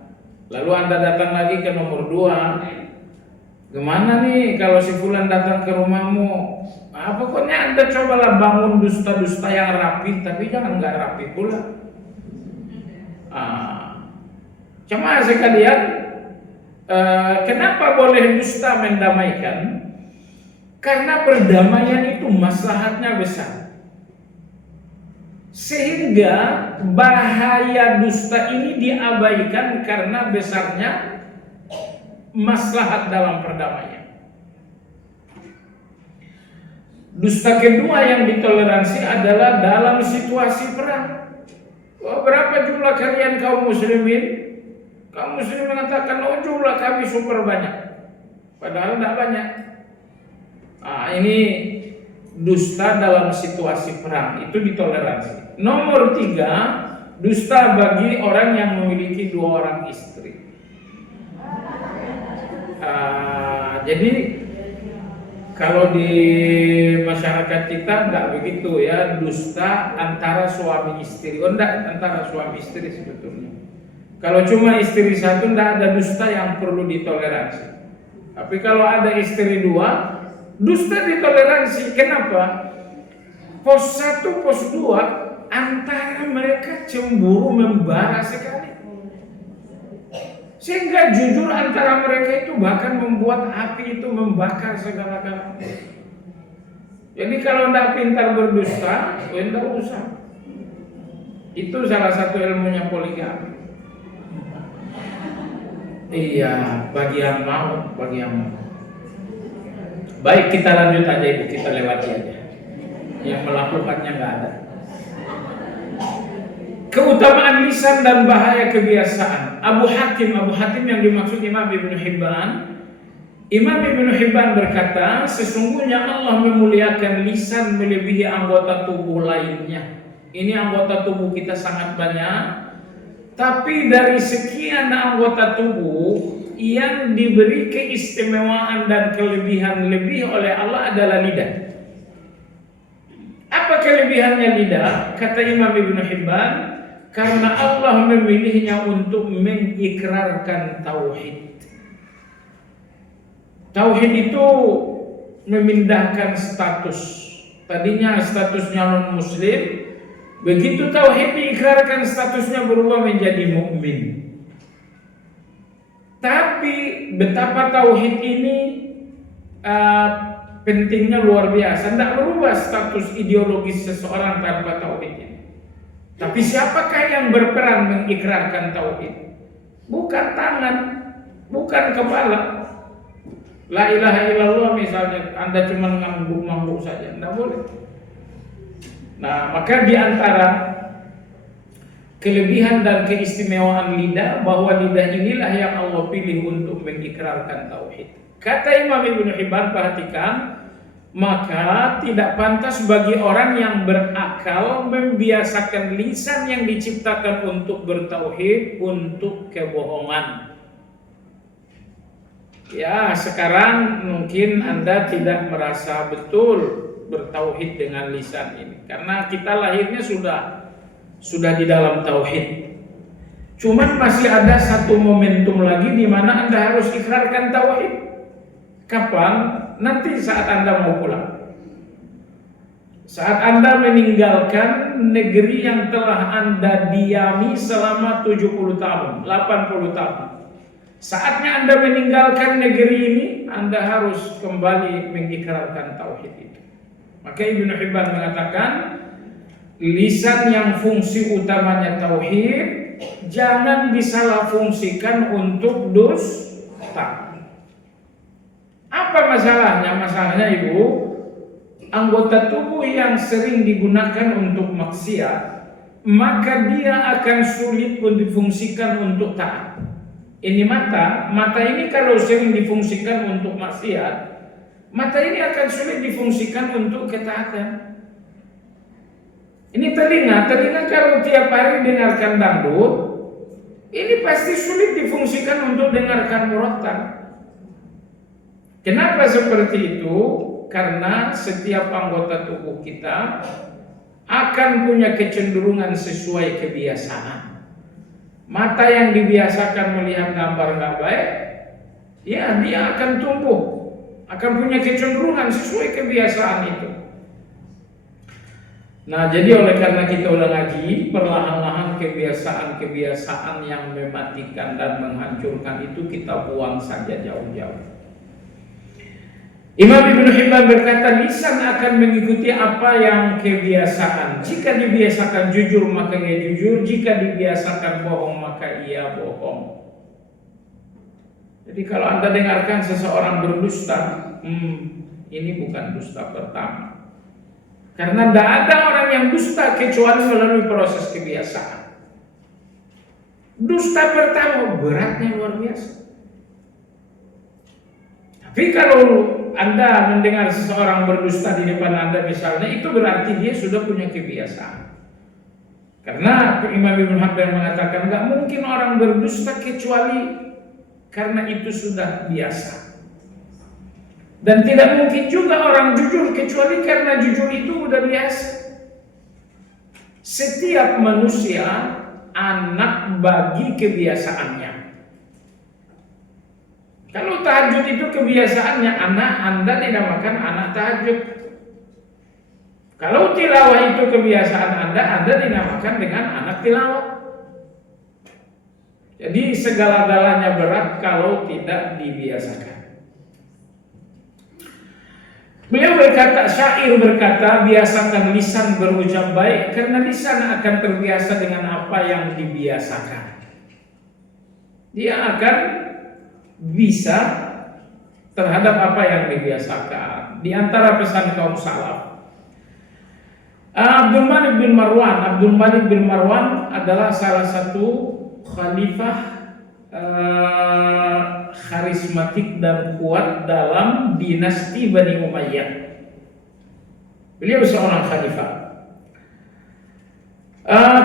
Lalu Anda datang lagi ke nomor 2. Gimana nih kalau si fulan datang ke rumahmu? Pokoknya Anda cobalah bangun dusta-dusta yang rapi, tapi jangan enggak rapi pula. Cuma sekalian, kenapa boleh dusta mendamaikan? Karena perdamaian itu maslahatnya besar. Sehingga bahaya dusta ini diabaikan karena besarnya maslahat dalam perdamaian. Dusta kedua yang ditoleransi adalah dalam situasi perang. Berapa jumlah kalian kaum muslimin? Kaum muslimin mengatakan, oh jumlah kami super banyak. Padahal tidak banyak. Ini dusta dalam situasi perang, itu ditoleransi. Nomor 3, dusta bagi orang yang memiliki 2 orang istri. Jadi kalau di masyarakat kita enggak begitu ya, dusta antara suami istri. Enggak antara suami istri sebetulnya. Kalau cuma istri satu enggak ada dusta yang perlu ditoleransi. Tapi kalau ada istri 2, dusta ditoleransi. Kenapa? Pos 1, pos 2 antara mereka cemburu membara sekali. Sehingga jujur antara mereka itu bahkan membuat api itu membakar segala-galanya. Jadi kalau tidak pintar berdusta, tidak usah. Itu salah satu ilmunya poligami. Iya, bagi yang mau. Baik, kita lanjut aja Ibu, kita lewati aja. Yang melakukannya nggak ada. Keutamaan lisan dan bahaya kebiasaan. Abu Hatim yang dimaksud Imam Ibnu Hibban. Imam Ibnu Hibban berkata, sesungguhnya Allah memuliakan lisan melebihi anggota tubuh lainnya. Ini anggota tubuh kita sangat banyak, tapi dari sekian anggota tubuh yang diberi keistimewaan dan kelebihan lebih oleh Allah adalah lidah. Apa kelebihannya lidah? Kata Imam Ibnu Hibban, karena Allah memilihnya untuk mengikrarkan tauhid. Tauhid itu memindahkan status. Tadinya statusnya non muslim, begitu tauhid diikrarkan statusnya berubah menjadi mukmin. Tapi betapa tauhid ini pentingnya luar biasa. Tidak berubah status ideologis seseorang tanpa tauhid ini. Tapi siapakah yang berperan mengikrarkan tauhid? Bukan tangan, bukan kepala. La ilaha illallah misalnya, Anda cuma ngangguk-ngangguk saja, tidak boleh. Nah, maka di antara kelebihan dan keistimewaan lidah, bahwa lidah inilah yang Allah pilih untuk mengikrarkan tauhid. Kata Imam Ibnu Hibban, perhatikan, maka tidak pantas bagi orang yang berakal membiasakan lisan yang diciptakan untuk bertauhid untuk kebohongan. Ya, sekarang mungkin Anda tidak merasa betul bertauhid dengan lisan ini, karena kita lahirnya sudah di dalam tauhid. Cuman masih ada satu momentum lagi di mana Anda harus ikrarkan tauhid. Kapan? Nanti saat Anda mau pulang. Saat Anda meninggalkan negeri yang telah Anda diami selama 70 tahun, 80 tahun. Saatnya Anda meninggalkan negeri ini, Anda harus kembali mengikrarkan tauhid itu. Maka Ibnu Hibban mengatakan, lisan yang fungsi utamanya tauhid jangan disalahfungsikan untuk dusta. Apa masalahnya? Masalahnya Ibu, anggota tubuh yang sering digunakan untuk maksiat, maka dia akan sulit untuk difungsikan untuk taat. Ini mata ini kalau sering difungsikan untuk maksiat, mata ini akan sulit difungsikan untuk ketaatan. Ini telinga kalau tiap hari dengarkan dangdut, ini pasti sulit difungsikan untuk dengarkan murattal. Kenapa seperti itu? Karena setiap anggota tubuh kita akan punya kecenderungan sesuai kebiasaan. Mata yang dibiasakan melihat gambar nggak baik, ya dia akan tumbuh, akan punya kecenderungan sesuai kebiasaan itu. Nah, jadi oleh karena kita udah ngaji, perlahan-lahan kebiasaan-kebiasaan yang mematikan dan menghancurkan itu kita buang saja jauh-jauh. Imam Ibnu Hibban berkata, lisan akan mengikuti apa yang kebiasaan. Jika dibiasakan jujur maka ia jujur, jika dibiasakan bohong maka ia bohong. Jadi kalau Anda dengarkan seseorang berdusta, ini bukan dusta pertama. Karena tidak ada orang yang dusta kecuali melalui proses kebiasaan. Dusta pertama beratnya luar biasa. Tapi kalau Anda mendengar seseorang berdusta di depan Anda misalnya, itu berarti dia sudah punya kebiasaan. Karena Imam Ibnu Hibban mengatakan nggak mungkin orang berdusta kecuali karena itu sudah biasa. Dan tidak mungkin juga orang jujur kecuali karena jujur itu udah biasa. Setiap manusia anak bagi kebiasaannya. Kalau tahajud itu kebiasaannya anak, Anda dinamakan anak tahajud. Kalau tilawah itu kebiasaan Anda dinamakan dengan anak tilawah. Jadi segala-galanya berat kalau tidak dibiasakan. Beliau berkata, syair berkata, biasakan lisan berucap baik karena lisan akan terbiasa dengan apa yang dibiasakan. Dia akan bisa terhadap apa yang dibiasakan. Di antara pesan kaum salaf, Abdul Malik bin Marwan adalah salah satu khalifah karismatik dan kuat dalam dinasti Bani Umayyah. Beliau seorang khalifah.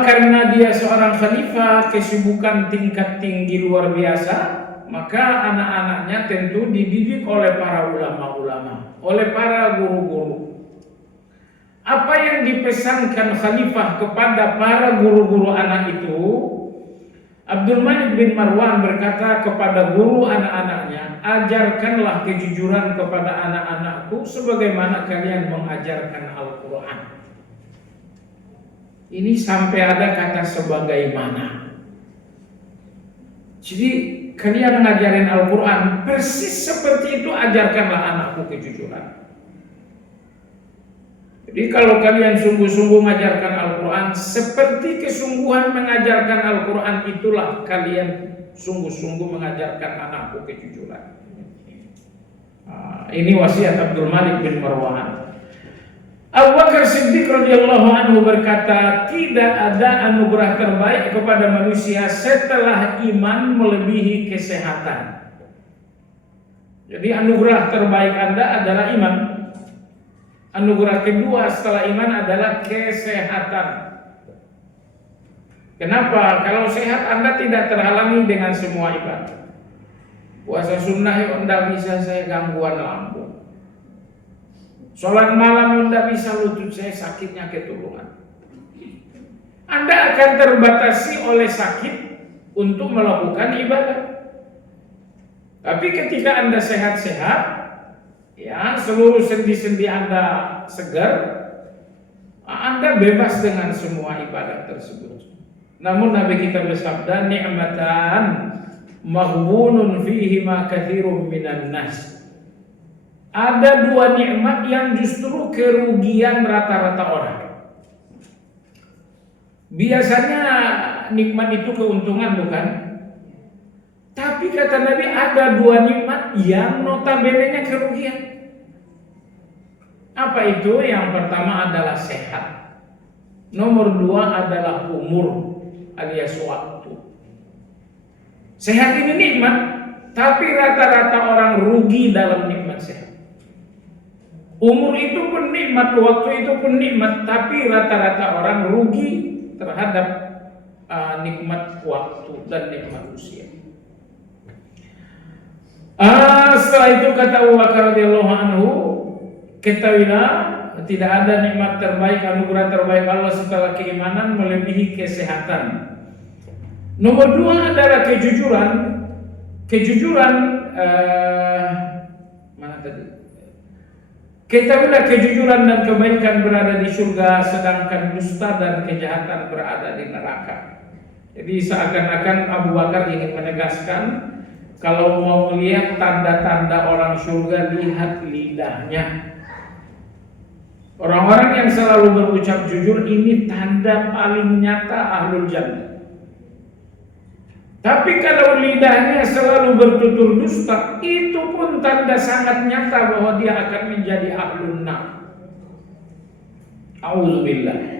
Karena dia seorang khalifah, kesibukan tingkat tinggi luar biasa, maka anak-anaknya tentu dididik oleh para ulama-ulama, oleh para guru-guru. Apa yang dipesankan khalifah kepada para guru-guru anak itu, Abdul Malik bin Marwan berkata kepada guru anak-anaknya, ajarkanlah kejujuran kepada anak-anakku sebagaimana kalian mengajarkan Al-Quran. Ini sampai ada kata sebagaimana. Jadi kalian mengajarin Al-Quran persis seperti itu, ajarkanlah anakku kejujuran. Jadi kalau kalian sungguh-sungguh mengajarkan Al-Quran, seperti kesungguhan mengajarkan Al-Quran itulah kalian sungguh-sungguh mengajarkan anakku kejujuran. Ini wasiat Abdul Malik bin Marwan. Abu Bakar Siddiq radhiyallahu anhu berkata, tidak ada anugerah terbaik kepada manusia setelah iman melebihi kesehatan. Jadi anugerah terbaik Anda adalah iman. Anugerah kedua setelah iman adalah kesehatan. Kenapa? Kalau sehat Anda tidak terhalangi dengan semua ibadah. Puasa sunnah tidak bisa saya gangguan lambung. Sholat malam tidak bisa, lutut saya sakitnya ketulungan. Anda akan terbatasi oleh sakit untuk melakukan ibadah. Tapi ketika Anda sehat-sehat, ya, seluruh sendi-sendi Anda segar, Anda bebas dengan semua ibadah tersebut. Namun Nabi kita bersabda, ni'matan maghbunun fihima katsirun minan nas. Ada dua nikmat yang justru kerugian rata-rata orang. Biasanya nikmat itu keuntungan, bukan? Tapi kata Nabi ada dua nikmat yang notabene-nya kerugian. Apa itu? Yang pertama adalah sehat. Nomor dua adalah umur alias waktu. Sehat ini nikmat, tapi rata-rata orang rugi dalam nikmat sehat. Umur itu pun nikmat, waktu itu pun nikmat, tapi rata-rata orang rugi terhadap nikmat waktu dan nikmat usia. Setelah itu kata Abu Bakar radhiyallahu anhu, ketahuilah tidak ada nikmat terbaik, anugerah terbaik Allah setelah keimanan melebihi kesehatan. Nomor dua adalah kejujuran. Mana tadi? Ketahuilah kejujuran dan kebaikan berada di surga, sedangkan dusta dan kejahatan berada di neraka. Jadi seakan-akan Abu Bakar ingin menegaskan Kalau mau melihat tanda-tanda orang surga, lihat lidahnya. Orang-orang yang selalu berucap jujur ini tanda paling nyata ahlul jannah. Tapi kalau lidahnya selalu bertutur dusta, itu pun tanda sangat nyata bahwa dia akan menjadi ahlun nar. Auzubillah.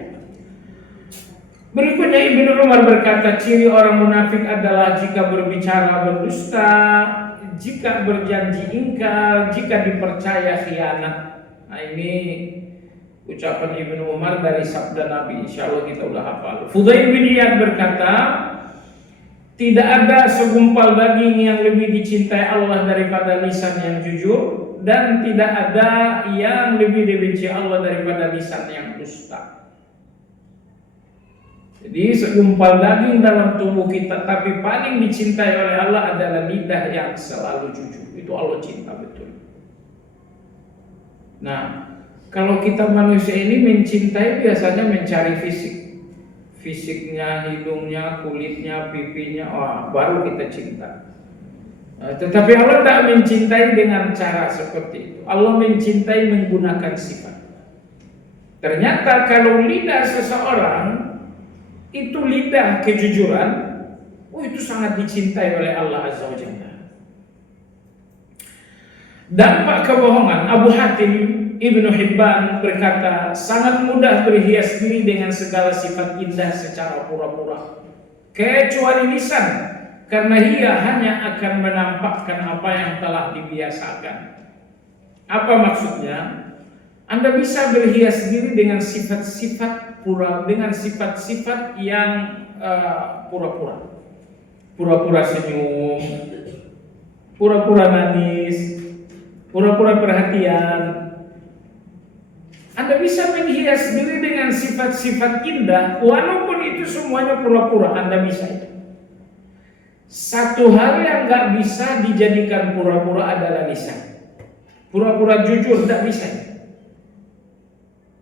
Berikutnya Ibnu Umar berkata, ciri orang munafik adalah jika berbicara berdusta, jika berjanji ingkar, jika dipercaya khianat. Nah, ini ucapan Ibnu Umar dari sabda Nabi, insyaallah kita udah hafal. Fudail bin Iyad berkata, tidak ada segumpal daging yang lebih dicintai Allah daripada lisan yang jujur, dan tidak ada yang lebih dibenci Allah daripada lisan yang dusta. Jadi segumpal daging dalam tubuh kita, tapi paling dicintai oleh Allah adalah lidah yang selalu jujur. Itu Allah cinta betul. Nah, kalau kita manusia ini mencintai biasanya mencari fisiknya, hidungnya, kulitnya, pipinya, baru kita cinta. Tetapi Allah tidak mencintai dengan cara seperti itu. Allah mencintai menggunakan sifat. Ternyata kalau lidah seseorang itu lidah kejujuran, itu sangat dicintai oleh Allah Azza wa Jalla. Dampak kebohongan, Abu Hatim Ibnu Hibban berkata, sangat mudah berhias diri dengan segala sifat indah secara pura-pura, kecuali lisan, karena ia hanya akan menampakkan apa yang telah dibiasakan. Apa maksudnya? Anda bisa berhias diri dengan sifat-sifat dengan sifat-sifat yang pura-pura, pura-pura senyum, pura-pura nangis, pura-pura perhatian. Anda bisa menghias diri dengan sifat-sifat indah, walaupun itu semuanya pura-pura. Anda bisa itu. Satu hal yang nggak bisa dijadikan pura-pura adalah lisan. Pura-pura jujur nggak bisa.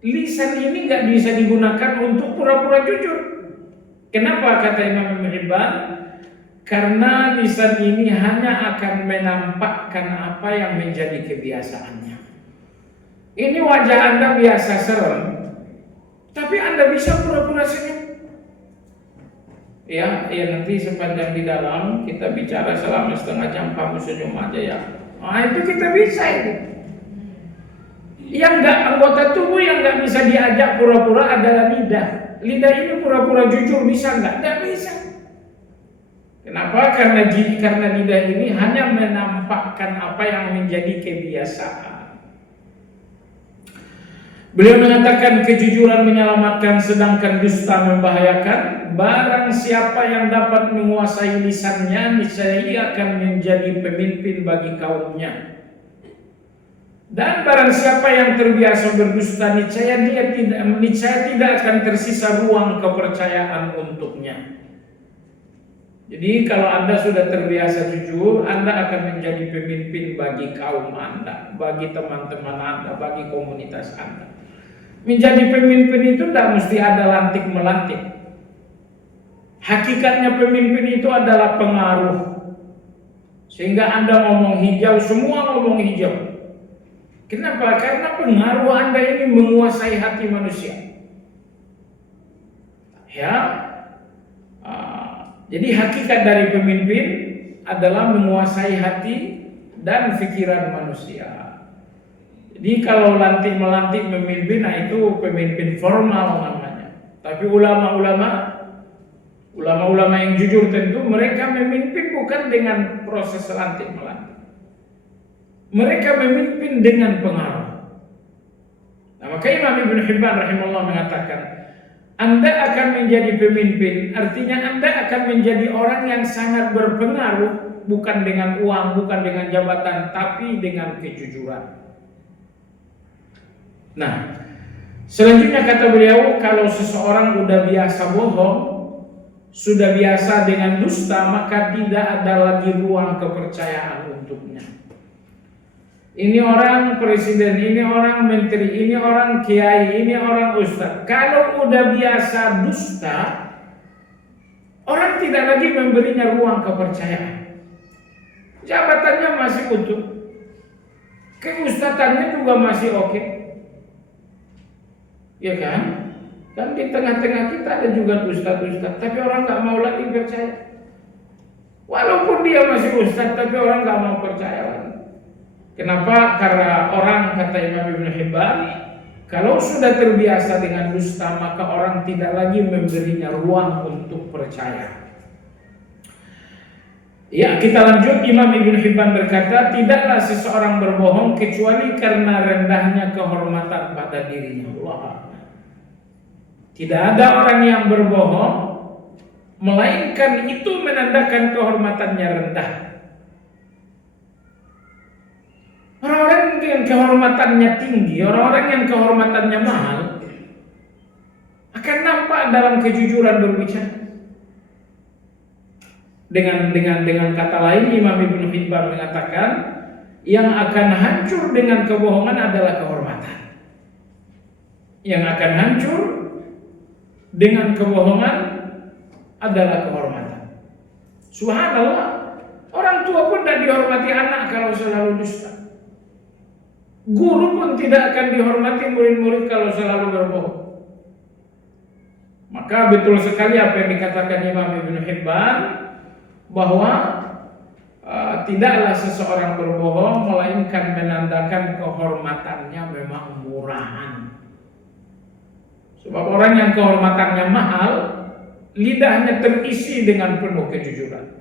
Lisan ini nggak bisa digunakan untuk pura-pura jujur. Kenapa kata Imam Ibnu Hibban? Karena lisan ini hanya akan menampakkan apa yang menjadi kebiasaannya. Ini wajah Anda biasa serem, tapi Anda bisa pura-pura senyum. Ya nanti sepanjang di dalam kita bicara selama setengah jam, kamu senyum aja ya. Itu kita bisa itu. Yang nggak anggota tubuh yang nggak bisa diajak pura-pura adalah lidah. Lidah ini pura-pura jujur bisa nggak? Nggak bisa. Kenapa? Karena lidah ini hanya menampakkan apa yang menjadi kebiasaan. Beliau mengatakan kejujuran menyelamatkan sedangkan dusta membahayakan. Barang siapa yang dapat menguasai lisannya, niscaya ia akan menjadi pemimpin bagi kaumnya. Dan barang siapa yang terbiasa berdusta, niscaya tidak akan tersisa ruang kepercayaan untuknya. Jadi kalau Anda sudah terbiasa jujur, Anda akan menjadi pemimpin bagi kaum Anda, bagi teman-teman Anda, bagi komunitas Anda. Menjadi pemimpin itu tidak mesti ada lantik melantik. Hakikatnya pemimpin itu adalah pengaruh. Sehingga Anda ngomong hijau, semua ngomong hijau. Kenapa? Karena pengaruh Anda ini menguasai hati manusia. Jadi hakikat dari pemimpin adalah menguasai hati dan pikiran manusia. Jadi kalau lantik-melantik memimpin, itu pemimpin formal namanya. Tapi ulama-ulama yang jujur tentu mereka memimpin bukan dengan proses lantik-melantik. Mereka memimpin dengan pengaruh. Nah, maka Imam Ibnu Hibban rahimahullah mengatakan, Anda akan menjadi pemimpin, artinya Anda akan menjadi orang yang sangat berpengaruh, bukan dengan uang, bukan dengan jabatan, tapi dengan kejujuran. Nah, selanjutnya kata beliau, kalau seseorang sudah biasa bohong, sudah biasa dengan dusta, maka tidak ada lagi ruang kepercayaan untuknya. Ini orang presiden, ini orang menteri, ini orang kiai, ini orang ustaz. Kalau udah biasa dusta, orang tidak lagi memberinya ruang kepercayaan. jabatannya masih utuh, keustatannya juga masih oke, ya kan? Dan di tengah-tengah kita ada juga ustadz, tapi orang nggak mau lagi percaya. Walaupun dia masih ustadz, tapi orang nggak mau percaya lagi. Kenapa? Karena orang, kata Imam Ibn Hibban, kalau sudah terbiasa dengan dusta, maka orang tidak lagi memberinya ruang untuk percaya. Ya, kita lanjut. Imam Ibn Hibban berkata, tidaklah seseorang berbohong kecuali karena rendahnya kehormatan pada dirinya. Allah. Tidak ada orang yang berbohong melainkan itu menandakan kehormatannya rendah. Orang-orang yang kehormatannya tinggi, orang-orang yang kehormatannya mahal akan nampak dalam kejujuran berbicara. Dengan kata lain, Imam Ibn Hibban mengatakan yang akan hancur dengan kebohongan adalah kehormatan. Yang akan hancur dengan kebohongan adalah kehormatan. Subhanallah, orang tua pun tidak dihormati anak kalau selalu dusta. Guru pun tidak akan dihormati murid-murid kalau selalu berbohong. Maka betul sekali apa yang dikatakan Imam Ibn Hibban, bahwa tidaklah seseorang berbohong melainkan menandakan kehormatannya memang murahan. Sebab orang yang kehormatannya mahal, lidahnya terisi dengan penuh kejujuran.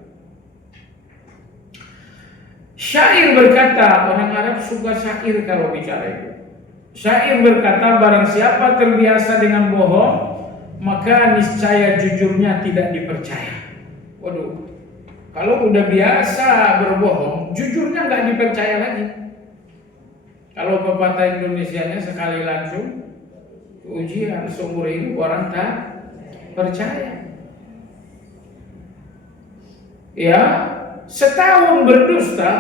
Syair berkata, orang Arab suka syair kalau bicara itu. Syair berkata, barang siapa terbiasa dengan bohong, maka niscaya jujurnya tidak dipercaya. Waduh, kalau udah biasa berbohong, jujurnya nggak dipercaya lagi. Kalau pepatah Indonesianya sekali langsung, ujian seumur hidup orang tak percaya. Ya, setahun berdusta,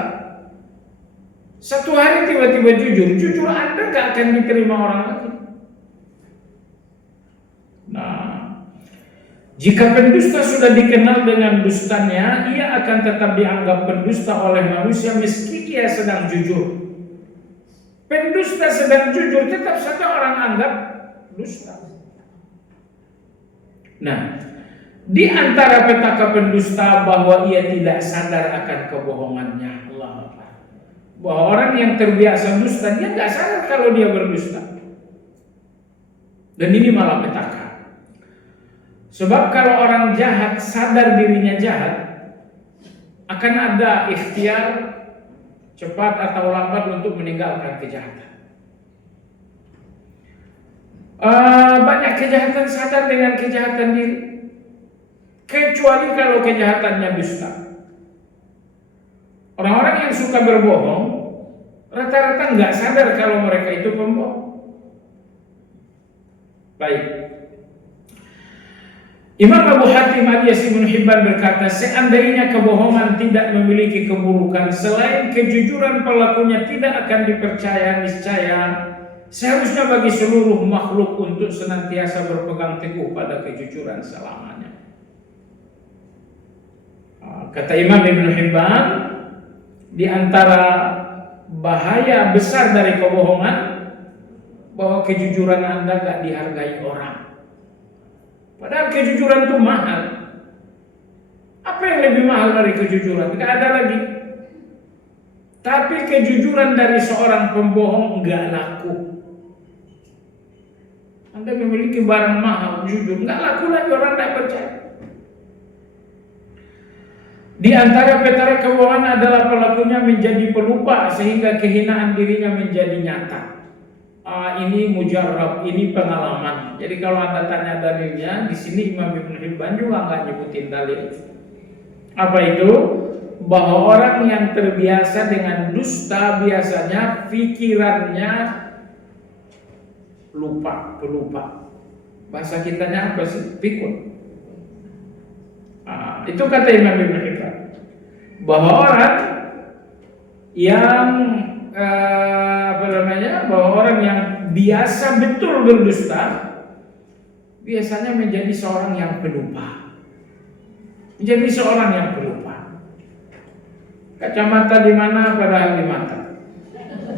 satu hari tiba-tiba jujur Anda nggak akan diterima orang lagi. Nah, jika pendusta sudah dikenal dengan dustanya, ia akan tetap dianggap pendusta oleh manusia meski ia sedang jujur. Pendusta sedang jujur tetap saja orang anggap dusta. Nah, di antara petaka pendusta bahwa ia tidak sadar akan kebohongannya. Allah, bahwa orang yang terbiasa dusta, dia nggak sadar kalau dia berdusta. Dan ini malah petaka. Sebab kalau orang jahat sadar dirinya jahat, akan ada ikhtiar cepat atau lambat untuk meninggalkan kejahatan. Banyak kejahatan sadar dengan kejahatan diri, kecuali kalau kejahatannya dusta. Orang-orang yang suka berbohong rata-rata nggak sadar kalau mereka itu pembohong. Baik. Imam Abu Hatim Al-Yasi Ibn Hibban berkata, seandainya kebohongan tidak memiliki keburukan selain kejujuran pelakunya tidak akan dipercaya, niscaya seharusnya bagi seluruh makhluk untuk senantiasa berpegang teguh pada kejujuran selamanya. Kata Imam Ibn Hibban, di antara bahaya besar dari kebohongan, bahwa kejujuran Anda gak dihargai orang. Padahal kejujuran itu mahal. Apa yang lebih mahal dari kejujuran? Tidak ada lagi. Tapi kejujuran dari seorang pembohong enggak laku. Anda memiliki barang mahal, jujur, enggak laku lagi, orang tidak percaya. Di antara petaka kebohongan adalah pelakunya menjadi pelupa sehingga kehinaan dirinya menjadi nyata. Ini mujarab, ini pengalaman. Jadi kalau Anda tanya dalilnya, di sini Imam Ibn Hibban juga nggak nyebutin dalil. Apa itu? Bahwa orang yang terbiasa dengan dusta biasanya pikirannya pelupa. Bahasa kitanya apa sih? Pikun. Itu kata Imam Ibn Hibban. Bahwa orang yang bahwa orang yang biasa betul berdusta biasanya menjadi seorang yang pelupa. Kacamata di mana padahal di mata.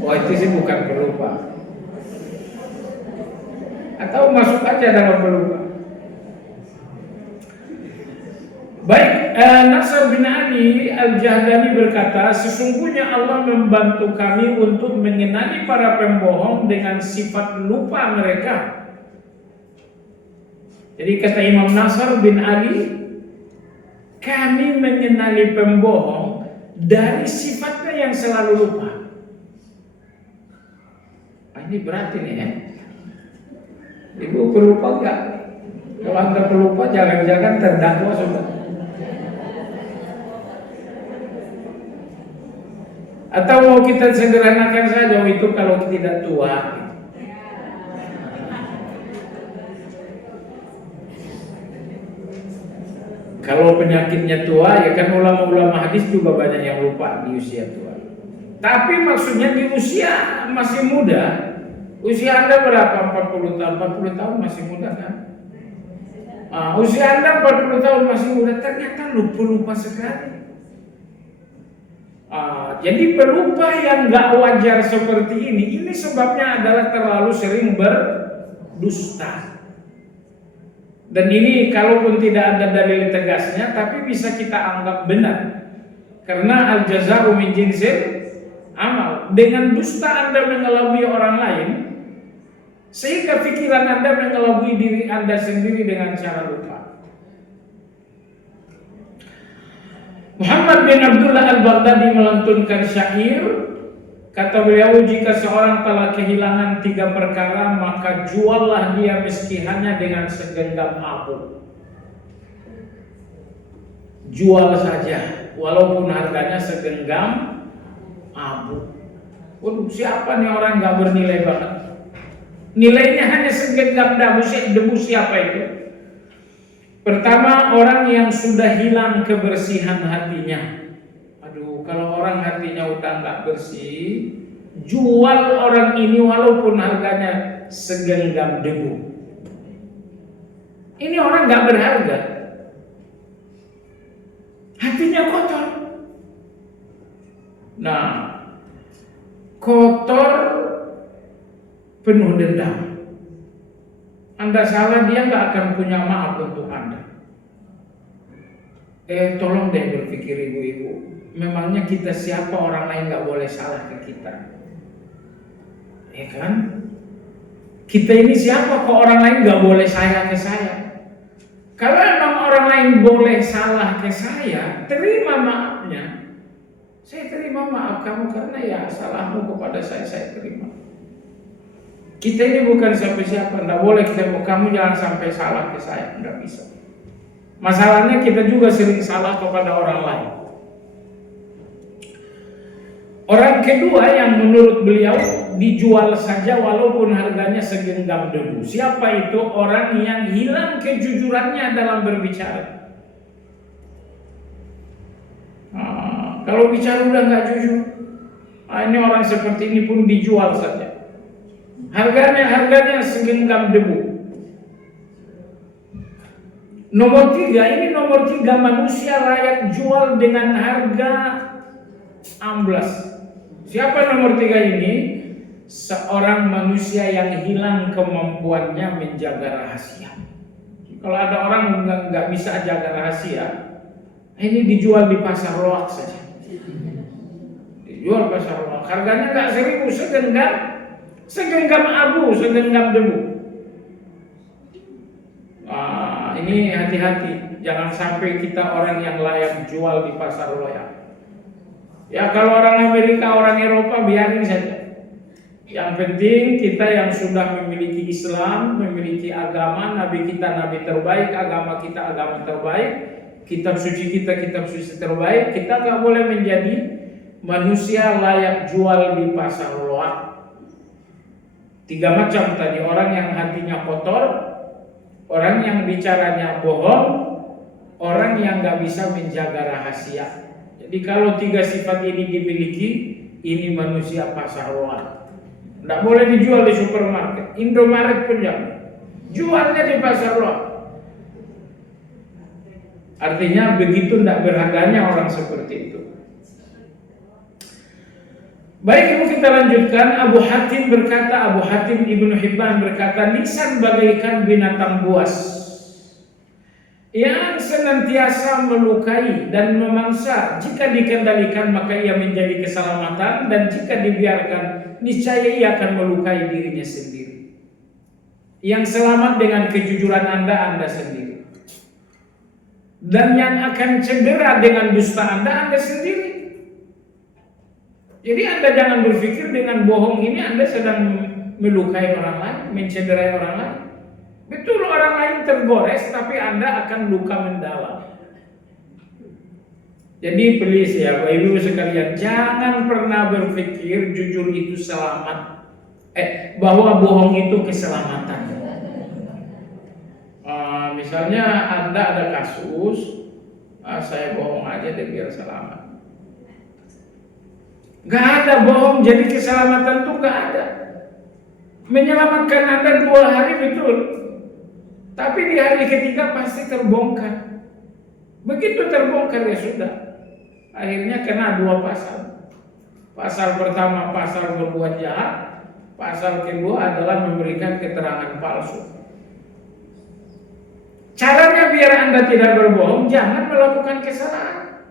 Wah, itu sih bukan pelupa. Atau masuk aja dalam pelupa. Baik, Nasr bin Ali Al-Jahdani berkata, sesungguhnya Allah membantu kami untuk mengenali para pembohong dengan sifat lupa mereka. Jadi kata Imam Nasr bin Ali, kami mengenali pembohong dari sifatnya yang selalu lupa. Ini berat ini ya. Ibu pelupa enggak? Kalau Anda pelupa jangan-jangan terdakwa sudah. Atau mau kita sederhanakan saja, itu kalau tidak tua. Kalau penyakitnya tua, ya kan ulama-ulama hadis juga banyak yang lupa di usia tua. Tapi maksudnya di usia masih muda. Usia Anda berapa? 40 tahun. 40 tahun masih muda kan? Usia Anda 40 tahun masih muda, ternyata lupa sekali. Jadi pelupa yang gak wajar seperti ini sebabnya adalah terlalu sering berdusta. Dan ini kalaupun tidak ada dalil tegasnya, tapi bisa kita anggap benar. Karena al-jazā'u min jinsil amal. Dengan dusta Anda mengelabui orang lain, sehingga pikiran Anda mengelabui diri Anda sendiri dengan cara lupa. Muhammad bin Abdullah Al-Baghdadi melantunkan syair. Kata beliau, jika seorang telah kehilangan 3 perkara, maka juallah dia meski hanya dengan segenggam abu. Jual saja, walaupun harganya segenggam abu. Waduh, siapa nih orang gak bernilai banget? Nilainya hanya segenggam debu, siapa itu? Pertama, orang yang sudah hilang kebersihan hatinya. Aduh, kalau orang hatinya udah gak bersih, jual orang ini walaupun harganya segenggam debu. Ini orang gak berharga. Hatinya kotor. Nah, kotor, penuh dendam. Anda salah, dia gak akan punya maaf untuk Anda. Tolong deh berpikir ibu-ibu. Memangnya kita siapa orang lain gak boleh salah ke kita? Ya kan? Kita ini siapa kok orang lain gak boleh salah ke saya? Kalau emang orang lain boleh salah ke saya, terima maafnya. Saya terima maaf kamu karena ya salahmu kepada saya terima. Kita ini bukan siapa-siapa, tidak boleh kamu jangan sampai salah ke saya, tidak bisa. Masalahnya kita juga sering salah kepada orang lain. Orang kedua yang menurut beliau dijual saja walaupun harganya segenggam debu. Siapa itu? Orang yang hilang kejujurannya dalam berbicara. Kalau bicara udah nggak jujur, ini orang seperti ini pun dijual saja. Harganya segenggam debu. Nomor 3, manusia layak jual dengan harga amblas. Siapa nomor 3 ini? Seorang manusia yang hilang kemampuannya menjaga rahasia. Kalau ada orang nggak bisa jaga rahasia, ini dijual di pasar loak saja. Dijual pasar loak. Harganya nggak 1.000, segenggam abu, segenggam debu. Ini hati-hati, jangan sampai kita orang yang layak jual di pasar loak. Ya kalau orang Amerika, orang Eropa biarin saja. Yang penting kita yang sudah memiliki Islam, memiliki agama, Nabi kita Nabi terbaik, agama kita agama terbaik, kitab suci kita kitab suci terbaik, kita nggak boleh menjadi manusia layak jual di pasar loak. 3 macam tadi, orang yang hatinya kotor, orang yang bicaranya bohong, orang yang nggak bisa menjaga rahasia. Jadi kalau 3 sifat ini dimiliki, ini manusia pasar loak. Tidak boleh dijual di supermarket, Indomaret pun jangan. Jualnya di pasar loak. Artinya begitu tidak berharganya orang seperti itu. Baik, ibu kita lanjutkan. Abu Hatim Ibnu Hibban berkata, lisan bagaikan binatang buas yang senantiasa melukai dan memangsa. Jika dikendalikan maka ia menjadi keselamatan, dan jika dibiarkan niscaya ia akan melukai dirinya sendiri. Yang selamat dengan kejujuran Anda sendiri, dan yang akan cedera dengan dusta Anda sendiri. Jadi Anda jangan berpikir dengan bohong ini Anda sedang melukai orang lain, mencederai orang lain. Betul, orang lain tergores, tapi Anda akan luka mendalam. Jadi please ya Bapak Ibu sekalian, jangan pernah berpikir jujur itu selamat, bahwa bohong itu keselamatan. Misalnya Anda ada kasus, saya bohong aja deh biar selamat. Gak ada bohong jadi keselamatan tuh gak ada. Menyelamatkan Anda 2 hari betul, tapi di hari ketiga pasti terbongkar. Begitu terbongkar ya sudah, akhirnya kena 2 pasal. Pasal pertama pasal berbuat jahat, pasal kedua adalah memberikan keterangan palsu. Caranya biar Anda tidak berbohong, jangan melakukan kesalahan.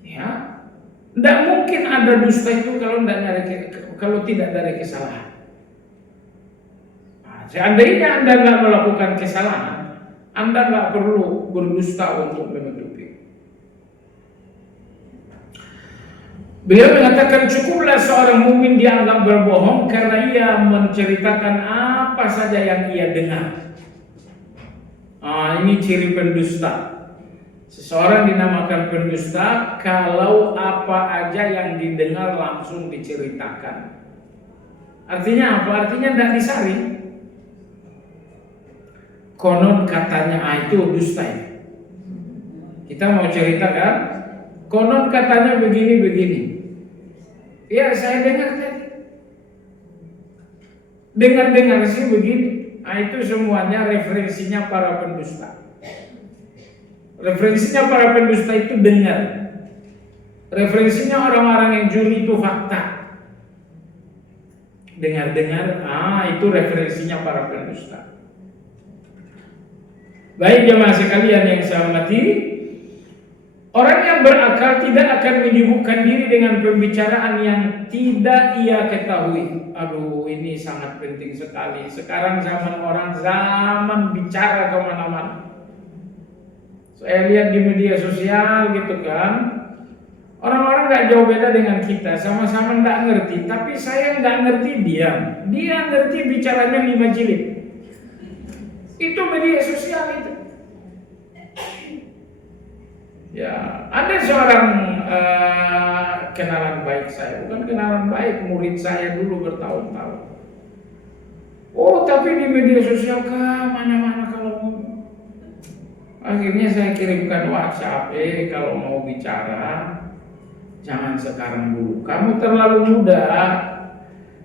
Ya, tidak mungkin ada dusta itu kalau tidak dari kesalahan. Seandainya Anda nggak melakukan kesalahan, Anda nggak perlu berdusta untuk menutupi. Beliau mengatakan cukuplah seorang mukmin dianggap berbohong karena ia menceritakan apa saja yang ia dengar. Ini ciri pendusta. Seseorang dinamakan pendusta kalau apa aja yang didengar langsung diceritakan. Artinya apa? Artinya tidak disaring. Konon katanya, itu dusta ya. Kita mau ceritakan, konon katanya begini. Ya saya dengar tadi. Dengar sih begini. Itu semuanya referensinya para pendusta. Referensinya para pendusta itu dengar. Referensinya orang-orang yang juri itu fakta. Dengar, itu referensinya para pendusta. Baik jemaah sekalian yang saya hormati, orang yang berakal tidak akan menyibukkan diri dengan pembicaraan yang tidak ia ketahui. Aduh, ini sangat penting sekali. Sekarang zaman bicara kemana-mana. Saya lihat di media sosial gitu kan, orang-orang gak jauh beda dengan kita, sama-sama gak ngerti. Tapi saya gak ngerti dia ngerti bicaranya 5 jilid. Itu media sosial itu. Ya, ada seorang kenalan baik saya, bukan kenalan baik, murid saya dulu bertahun-tahun. Tapi di media sosial mana-mana kalau mau. Akhirnya saya kirimkan WhatsApp, kalau mau bicara jangan sekarang dulu. Kamu terlalu muda.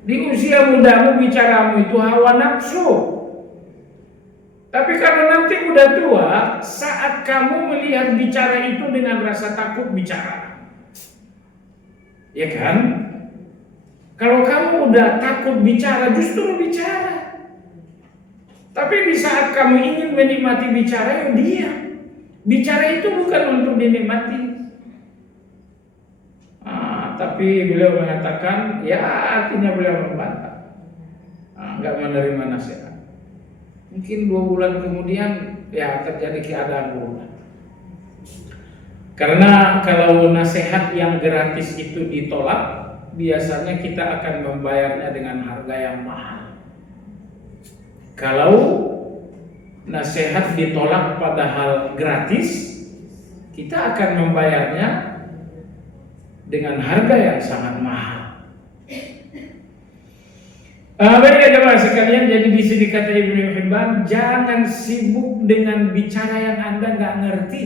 Di usia mudamu bicaramu itu hawa nafsu. Tapi kalau nanti udah tua, saat kamu melihat bicara itu dengan rasa takut bicara. Ya kan? Kalau kamu udah takut bicara, justru bicara. Tapi di saat kamu ingin menikmati bicara, ya diam. Bicara itu bukan untuk dinikmati. Tapi beliau mengatakan, ya artinya beliau membantah. Enggak menerima nasihat. Mungkin 2 bulan kemudian ya terjadi keadaan berubah. Karena kalau nasihat yang gratis itu ditolak, biasanya kita akan membayarnya dengan harga yang mahal. Kalau nasihat ditolak padahal gratis, kita akan membayarnya dengan harga yang sangat mahal. Baik ya jemaah sekalian, jadi di sini kata Ibnu Hibban, jangan sibuk dengan bicara yang Anda nggak ngerti.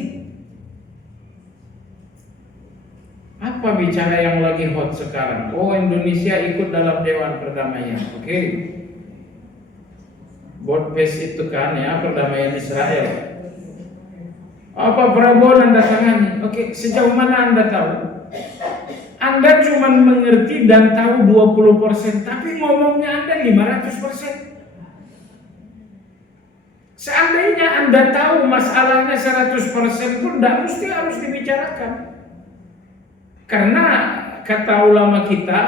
Apa bicara yang lagi hot sekarang? Indonesia ikut dalam Dewan Perdamaian. Oke. Board Peace itu kan ya, perdamaian Israel. Apa Prabowo Anda tangani? Oke, sejauh mana Anda tahu? Anda cuma mengerti dan tahu 20%, tapi ngomongnya Anda 500%. Seandainya Anda tahu masalahnya 100% pun tidak mesti harus dibicarakan. Karena kata ulama kita,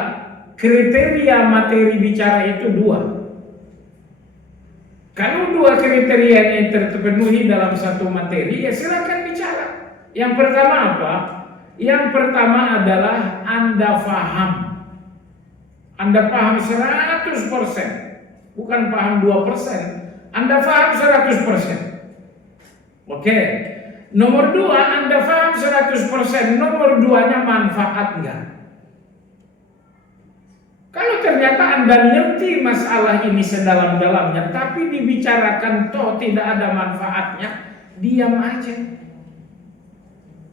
kriteria materi bicara itu 2. Kalau 2 kriteria yang terpenuhi dalam satu materi, ya silakan bicara. Yang pertama apa? Yang pertama adalah Anda paham. Anda paham 100%, bukan paham 2%. Anda paham 100%. Oke. Nomor 2, Anda paham 100%. Nomor 2-nya manfaat enggak? Kalau ternyata Anda ngerti masalah ini sedalam-dalamnya, tapi dibicarakan toh tidak ada manfaatnya, diam aja.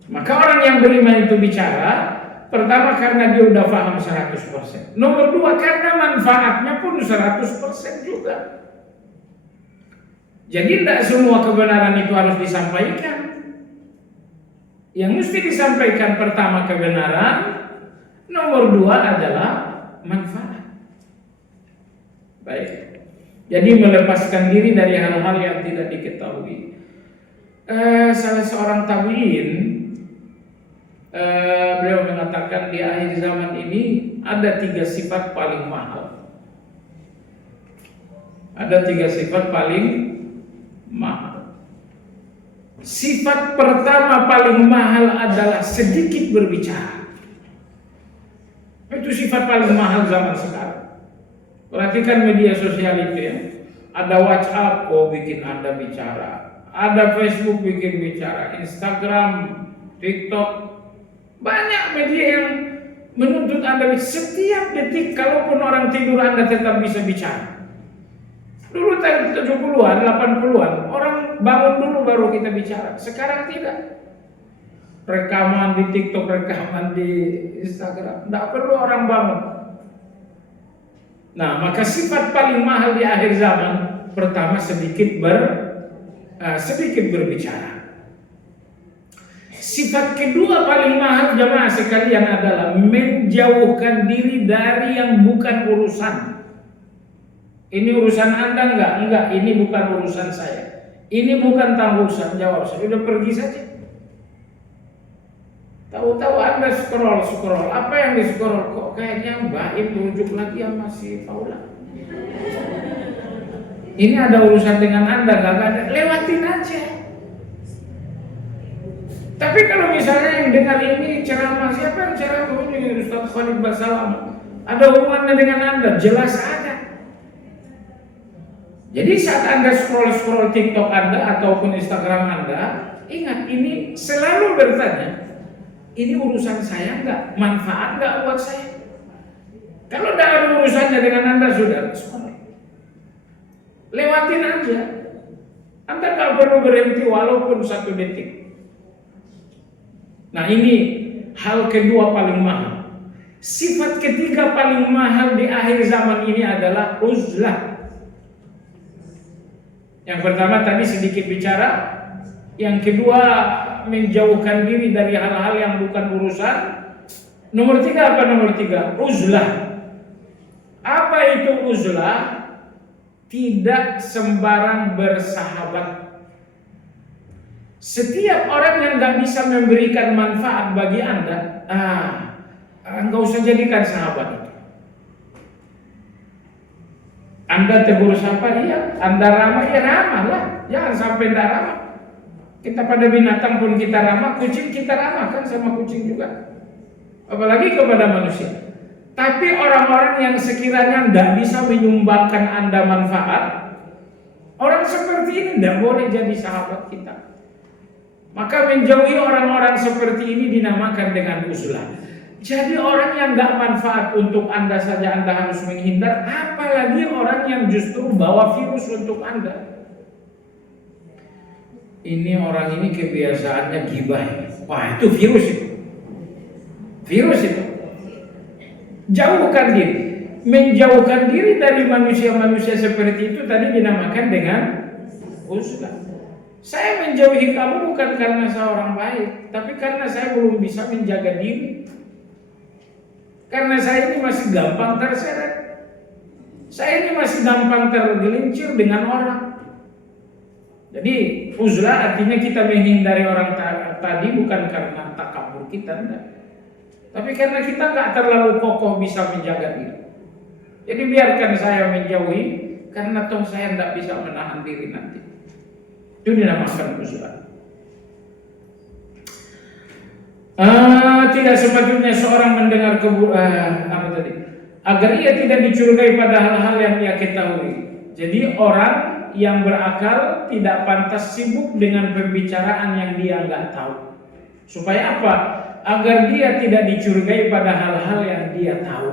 Maka orang yang beriman itu bicara, pertama karena dia udah paham 100%. Nomor 2, karena manfaatnya pun 100% juga. Jadi tidak semua kebenaran itu harus disampaikan. Yang mesti disampaikan pertama kebenaran, nomor 2 adalah manfaat. Baik. Jadi melepaskan diri dari hal-hal yang tidak diketahui. Salah seorang tabi'in, beliau mengatakan di akhir zaman ini ada 3 sifat paling mahal. Ada 3 sifat paling mahal. Sifat pertama paling mahal adalah sedikit berbicara. Itu sifat paling mahal zaman sekarang. Perhatikan media sosial itu ya. Ada WhatsApp, oh bikin Anda bicara. Ada Facebook bikin bicara. Instagram, TikTok. Banyak media yang menuntut Anda setiap detik. Kalaupun orang tidur Anda tetap bisa bicara. Dulu tahun 70-an, 80-an, orang bangun dulu baru kita bicara. Sekarang tidak. Rekaman di TikTok, rekaman di Instagram, tidak perlu orang bangun. Nah, maka sifat paling mahal di akhir zaman, pertama sedikit berbicara. Sifat kedua paling mahal jamaah sekalian adalah menjauhkan diri dari yang bukan urusan. Ini urusan Anda enggak, ini bukan urusan saya. Ini bukan tanggung jawab saya, udah pergi saja. Tahu-tahu Anda scroll, apa yang di scroll kok kayaknya baik merujuk lagi sama si Paula. Ini ada urusan dengan Anda, gak ada, lewatin aja. Tapi kalau misalnya yang dengar ini ceramah, siapa yang ceramah ini Ustaz Khalid Basalam, ada hubungannya dengan Anda, jelas ada. Jadi saat Anda scroll TikTok Anda ataupun Instagram Anda, ingat ini selalu bertanya, ini urusan saya enggak? Manfaat enggak buat saya? Kalau tidak ada urusannya dengan Anda, sudah lewatin aja. Anda enggak perlu berhenti walaupun 1 detik. Nah ini hal kedua paling mahal. Sifat ketiga paling mahal di akhir zaman ini adalah uzlah. Yang pertama tadi sedikit bicara. Yang kedua menjauhkan diri dari hal-hal yang bukan urusan. Nomor 3 apa nomor 3? Uzlah. Apa itu uzlah? Tidak sembarang bersahabat. Setiap orang yang gak bisa memberikan manfaat bagi Anda, nggak usah jadikan sahabat itu. Anda tegur siapa? Iya. Anda ramah? Ya ramah lah. Jangan sampai tidak ramah. Kita pada binatang pun kita ramah, kucing kita ramah kan sama kucing juga. Apalagi kepada manusia. Tapi orang-orang yang sekiranya tidak bisa menyumbangkan Anda manfaat, orang seperti ini tidak boleh jadi sahabat kita. Maka menjauhi orang-orang seperti ini dinamakan dengan uzlah. Jadi orang yang tidak manfaat untuk Anda saja Anda harus menghindar, apalagi orang yang justru bawa virus untuk Anda. Ini orang ini kebiasaannya gibah. Wah itu virus itu. Virus itu. Jauhkan diri. Menjauhkan diri dari manusia-manusia seperti itu tadi dinamakan dengan uzlah. Saya menjauhi kamu bukan karena saya orang baik, tapi karena saya belum bisa menjaga diri. Karena saya ini masih gampang terseret. Saya ini masih gampang tergelincir dengan orang. Jadi uzlah artinya kita menghindari orang tadi bukan karena takabur kita, enggak. Tapi karena kita nggak terlalu kokoh bisa menjaga diri. Jadi biarkan saya menjauhi karena toh saya tidak bisa menahan diri nanti. Itu dinamakan uzlah. Tidak sepatutnya seorang mendengar agar ia tidak dicurigai pada hal-hal yang ia ketahui. Jadi orang yang berakal tidak pantas sibuk dengan pembicaraan yang dia nggak tahu. Supaya apa? Agar dia tidak dicurigai pada hal-hal yang dia tahu.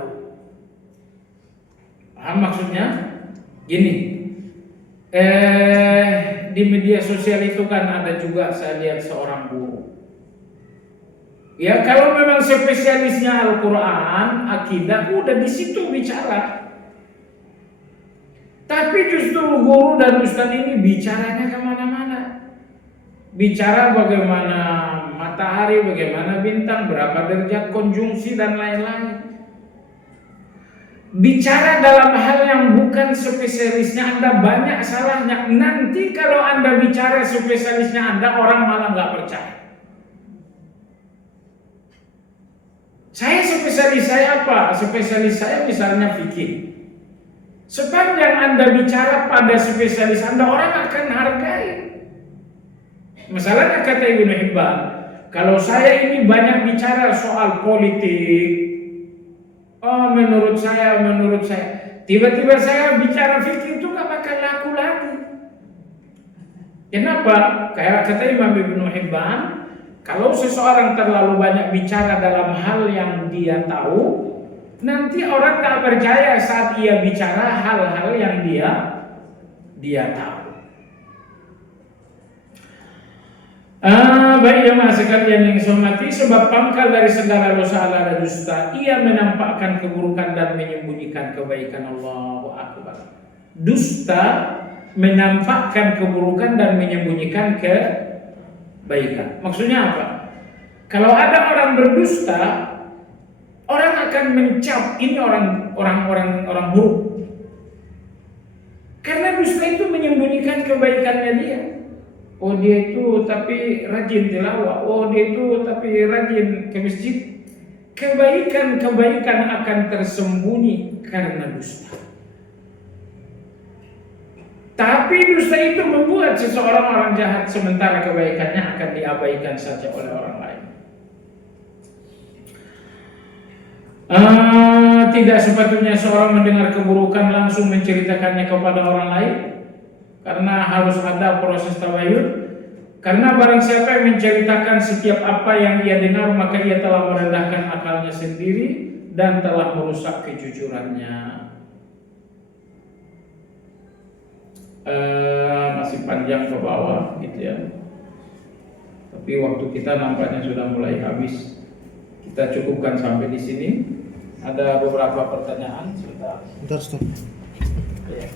Paham maksudnya? Gini, di media sosial itu kan ada juga saya lihat seorang guru. Ya kalau memang spesialisnya Al-Quran, akidah, udah di situ bicara. Tapi justru guru dan ustadz ini bicaranya kemana-mana. Bicara bagaimana matahari, bagaimana bintang, berapa derajat konjungsi dan lain-lain. Bicara dalam hal yang bukan spesialisnya Anda banyak salahnya. Nanti kalau Anda bicara spesialisnya Anda, orang malah nggak percaya. Spesialis saya apa? Spesialis saya misalnya fikih. Sepanjang Anda bicara pada spesialis Anda, orang akan hargai. Masalahnya kata Ibnu Hibban, kalau saya ini banyak bicara soal politik, menurut saya, tiba-tiba saya bicara fikih itu gak bakal laku lagi. Kenapa? Kayak kata Imam Ibnu Hibban, kalau seseorang terlalu banyak bicara dalam hal yang dia tahu, nanti orang tak percaya saat ia bicara hal-hal yang dia tahu. Baik jemaah sekalian yang hormati, sebab pangkal dari segala dosa adalah dusta. Ia menampakkan keburukan dan menyembunyikan kebaikan. Allahu Akbar. Dusta menampakkan keburukan dan menyembunyikan kebaikan. Maksudnya apa? Kalau ada orang berdusta, orang akan mencap ini orang buruk. Karena dusta itu menyembunyikan kebaikannya dia. Oh dia itu tapi rajin tilawah. Oh dia itu tapi rajin ke masjid. Kebaikan akan tersembunyi karena dusta. Tapi dusta itu membuat seseorang orang jahat, sementara kebaikannya akan diabaikan saja oleh orang lain. Tidak sepatutnya seorang mendengar keburukan langsung menceritakannya kepada orang lain, karena harus ada proses tabayun. Karena barang siapa yang menceritakan setiap apa yang ia dengar, maka ia telah merendahkan akalnya sendiri dan telah merusak kejujurannya. Masih panjang ke bawah gitu ya. Tapi waktu kita nampaknya sudah mulai habis. Kita cukupkan sampai di sini. Ada beberapa pertanyaan, sebentar. Stop. Ya.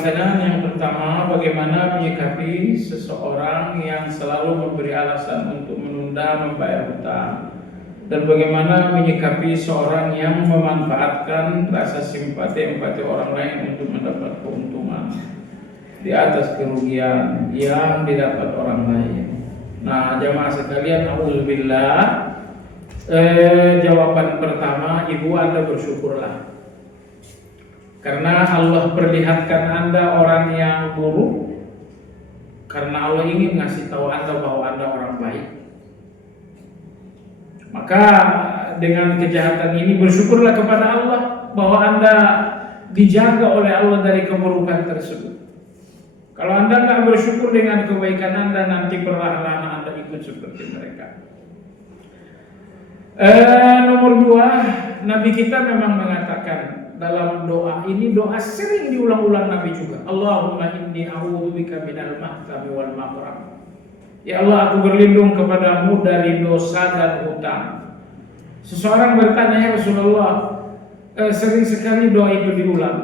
Pertanyaan yang pertama, bagaimana menyikapi seseorang yang selalu memberi alasan untuk menunda membayar hutang, dan bagaimana menyikapi seorang yang memanfaatkan rasa simpati orang lain untuk mendapat keuntungan di atas kerugian yang didapat orang lain. Nah, jamaah sekalian, auzubillah. Jawaban pertama, ibu Anda bersyukurlah. Karena Allah perlihatkan Anda orang yang buruk, karena Allah ingin ngasih tahu Anda bahwa Anda orang baik. Maka dengan kejahatan ini bersyukurlah kepada Allah bahwa Anda dijaga oleh Allah dari keburukan tersebut. Kalau Anda nggak bersyukur dengan kebaikan Anda, nanti perlahan-lahan Anda ikut seperti mereka. Nomor 2, Nabi kita memang mengatakan dalam doa ini, doa sering diulang-ulang Nabi juga. Allahumma inni a'udzubika minal mahzami wal maghrab. Ya Allah, aku berlindung kepadamu dari dosa dan hutang. Seseorang bertanya, ya Rasulullah, sering sekali doa itu diulang,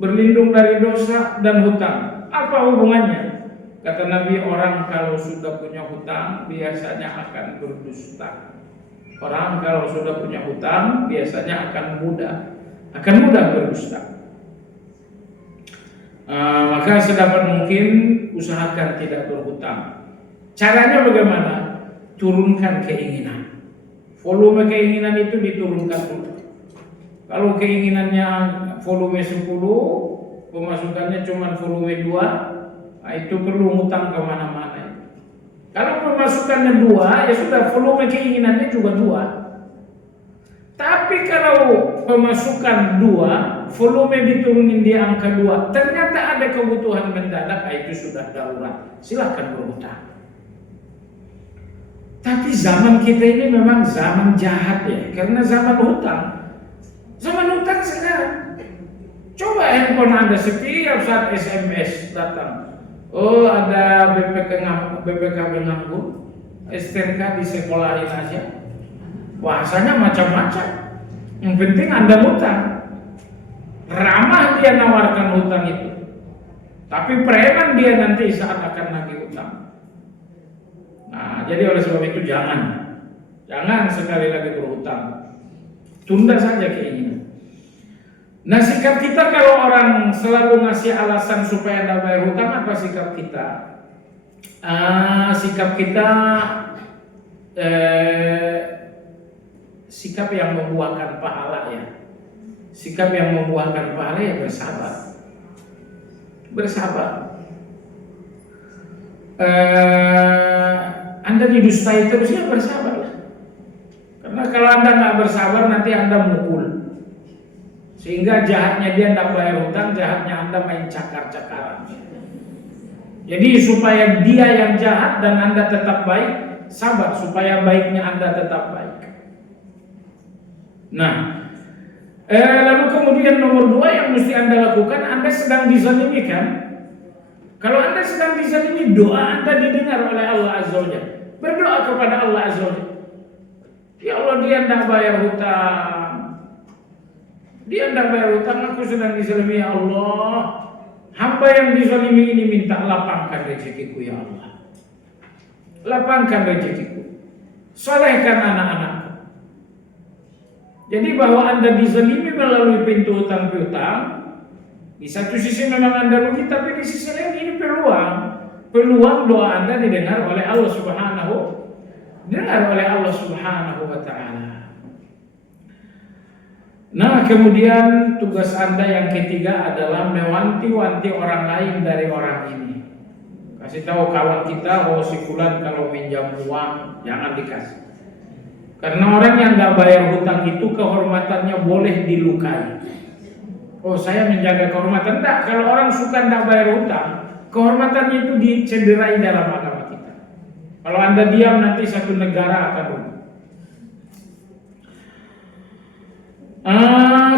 berlindung dari dosa dan hutang. Apa hubungannya? Kata Nabi, orang kalau sudah punya hutang biasanya akan berdusta. Orang kalau sudah punya hutang biasanya akan mudah berdusta. Maka sedapat mungkin usahakan tidak berhutang. Caranya bagaimana? Turunkan keinginan. Volume keinginan itu diturunkan dulu. Kalau keinginannya volume 10, pemasukannya cuma volume 2, nah itu perlu ngutang kemana-mana. Kalau pemasukannya 2, ya sudah volume keinginannya juga 2. Tapi kalau pemasukan 2, volume diturunin di angka 2, ternyata ada kebutuhan mendadak, itu sudah darurat. Silahkan berhutang. Tapi zaman kita ini memang zaman jahat ya, karena zaman hutang. Zaman hutang sekarang. Coba handphone Anda setiap saat SMS datang. Oh, ada BPKB nganggur, STNK disekolahin aja. Bahasanya macam-macam. Yang penting Anda hutang. Ramah dia nawarkan hutang itu. Tapi preman dia nanti saat akan nagih hutang. Nah, jadi oleh sebab itu jangan sekali lagi berhutang. Tunda saja keinginan. Nah, sikap kita kalau orang selalu ngasih alasan supaya tidak bayar hutang, apa sikap kita? Sikap yang membuahkan pahala ya. Sikap yang membuahkan pahala ya bersabar. Anda didustai terusnya bersabar. Karena kalau Anda nggak bersabar nanti Anda mukul. Sehingga jahatnya dia tidak bayar hutang, jahatnya Anda main cakar-cakaran. Jadi supaya dia yang jahat dan Anda tetap baik, sabar supaya baiknya Anda tetap baik. Nah, lalu kemudian nomor 2 yang mesti Anda lakukan, Anda sedang dizalimi kan? Kalau Anda sedang dizalimi, doa Anda didengar oleh Allah Azza wa Jalla. Berdoa kepada Allah Azza wa Jalla. Ya Allah, dia tidak bayar hutang. Dia tidak bayar hutang, aku sedang dizalimi ya Allah. Hamba yang dizalimi ini minta lapangkan rezekiku ya Allah. Lapangkan rezekiku. Solehkan anak-anakku. Jadi bahwa Anda dizalimi melalui pintu hutang piutang, di satu sisi memang Anda rugi, tapi di sisi lain ini peluang doa Anda didengar oleh Allah Subhanahu wa Ta'ala. Nah, kemudian tugas Anda yang ketiga adalah mewanti-wanti orang lain dari orang ini. Kasih tahu kawan kita, si fulan kalau minjam uang jangan dikasih. Karena orang yang nggak bayar hutang itu kehormatannya boleh dilukai. Oh, saya menjaga kehormatan. Enggak, kalau orang suka nggak bayar hutang, kehormatannya itu dicederai dalam agama kita. Kalau Anda diam nanti satu negara akan rugi.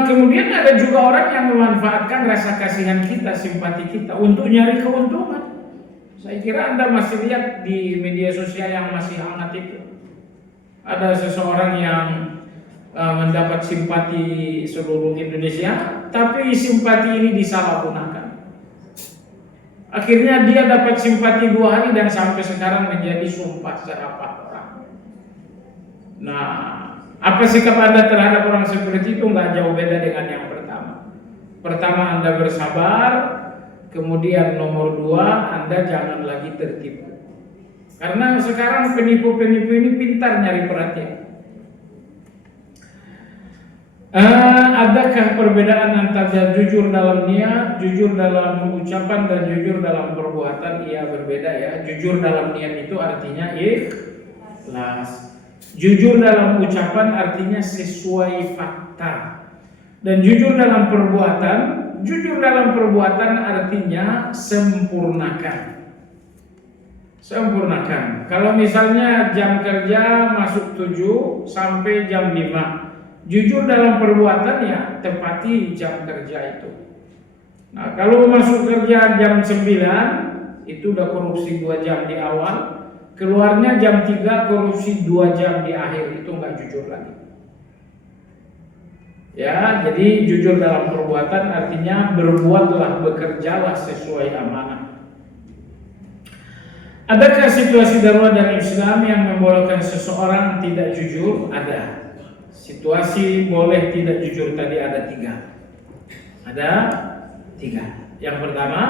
Kemudian ada juga orang yang memanfaatkan rasa kasihan kita, simpati kita untuk nyari keuntungan. Saya kira Anda masih lihat di media sosial yang masih hangat itu. Ada seseorang yang mendapat simpati seluruh Indonesia, tapi simpati ini disalahgunakan. Akhirnya dia dapat simpati 2 hari dan sampai sekarang menjadi sumpah serapah orang. Nah, apa sikap Anda terhadap orang seperti itu? Nggak jauh beda dengan yang pertama. Pertama, Anda bersabar. Kemudian nomor 2, Anda jangan lagi tertipu. Karena sekarang penipu-penipu ini pintar nyari perhatian. Adakah perbedaan antara jujur dalam niat, jujur dalam ucapan, dan jujur dalam perbuatan? Iya, berbeda ya. Jujur dalam niat itu artinya ikhlas. Jujur dalam ucapan artinya sesuai fakta. Dan jujur dalam perbuatan artinya sempurnakan. Kalau misalnya jam kerja masuk 7 sampai jam 5. Jujur dalam perbuatan ya tepati jam kerja itu. Nah, kalau masuk kerja jam 9 itu udah korupsi 2 jam di awal. Keluarnya jam 3 korupsi 2 jam di akhir, itu nggak jujur lagi. Ya, jadi jujur dalam perbuatan artinya berbuatlah, bekerjalah sesuai amanah. Adakah situasi darurat dalam Islam yang membolehkan seseorang tidak jujur? Ada. Situasi boleh tidak jujur tadi ada 3. Ada 3. Yang pertama,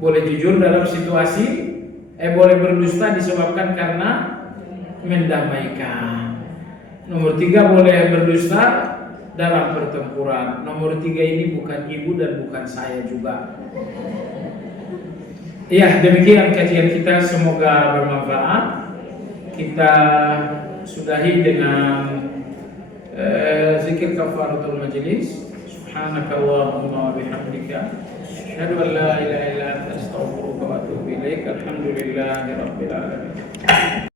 boleh jujur dalam situasi, boleh berdusta disebabkan karena mendamaikan. Nomor 3, boleh berdusta dalam pertempuran. Nomor 3 ini bukan ibu dan bukan saya juga. Ya, demikian kajian kita, semoga bermanfaat. Kita sudahi dengan zikir kafaratul majlis. Subhanakallahumma wa bihamdika, asyhadu an la ilaha illa anta, astaghfiruka wa atubu ilaik. Alhamdulillahirabbil alamin.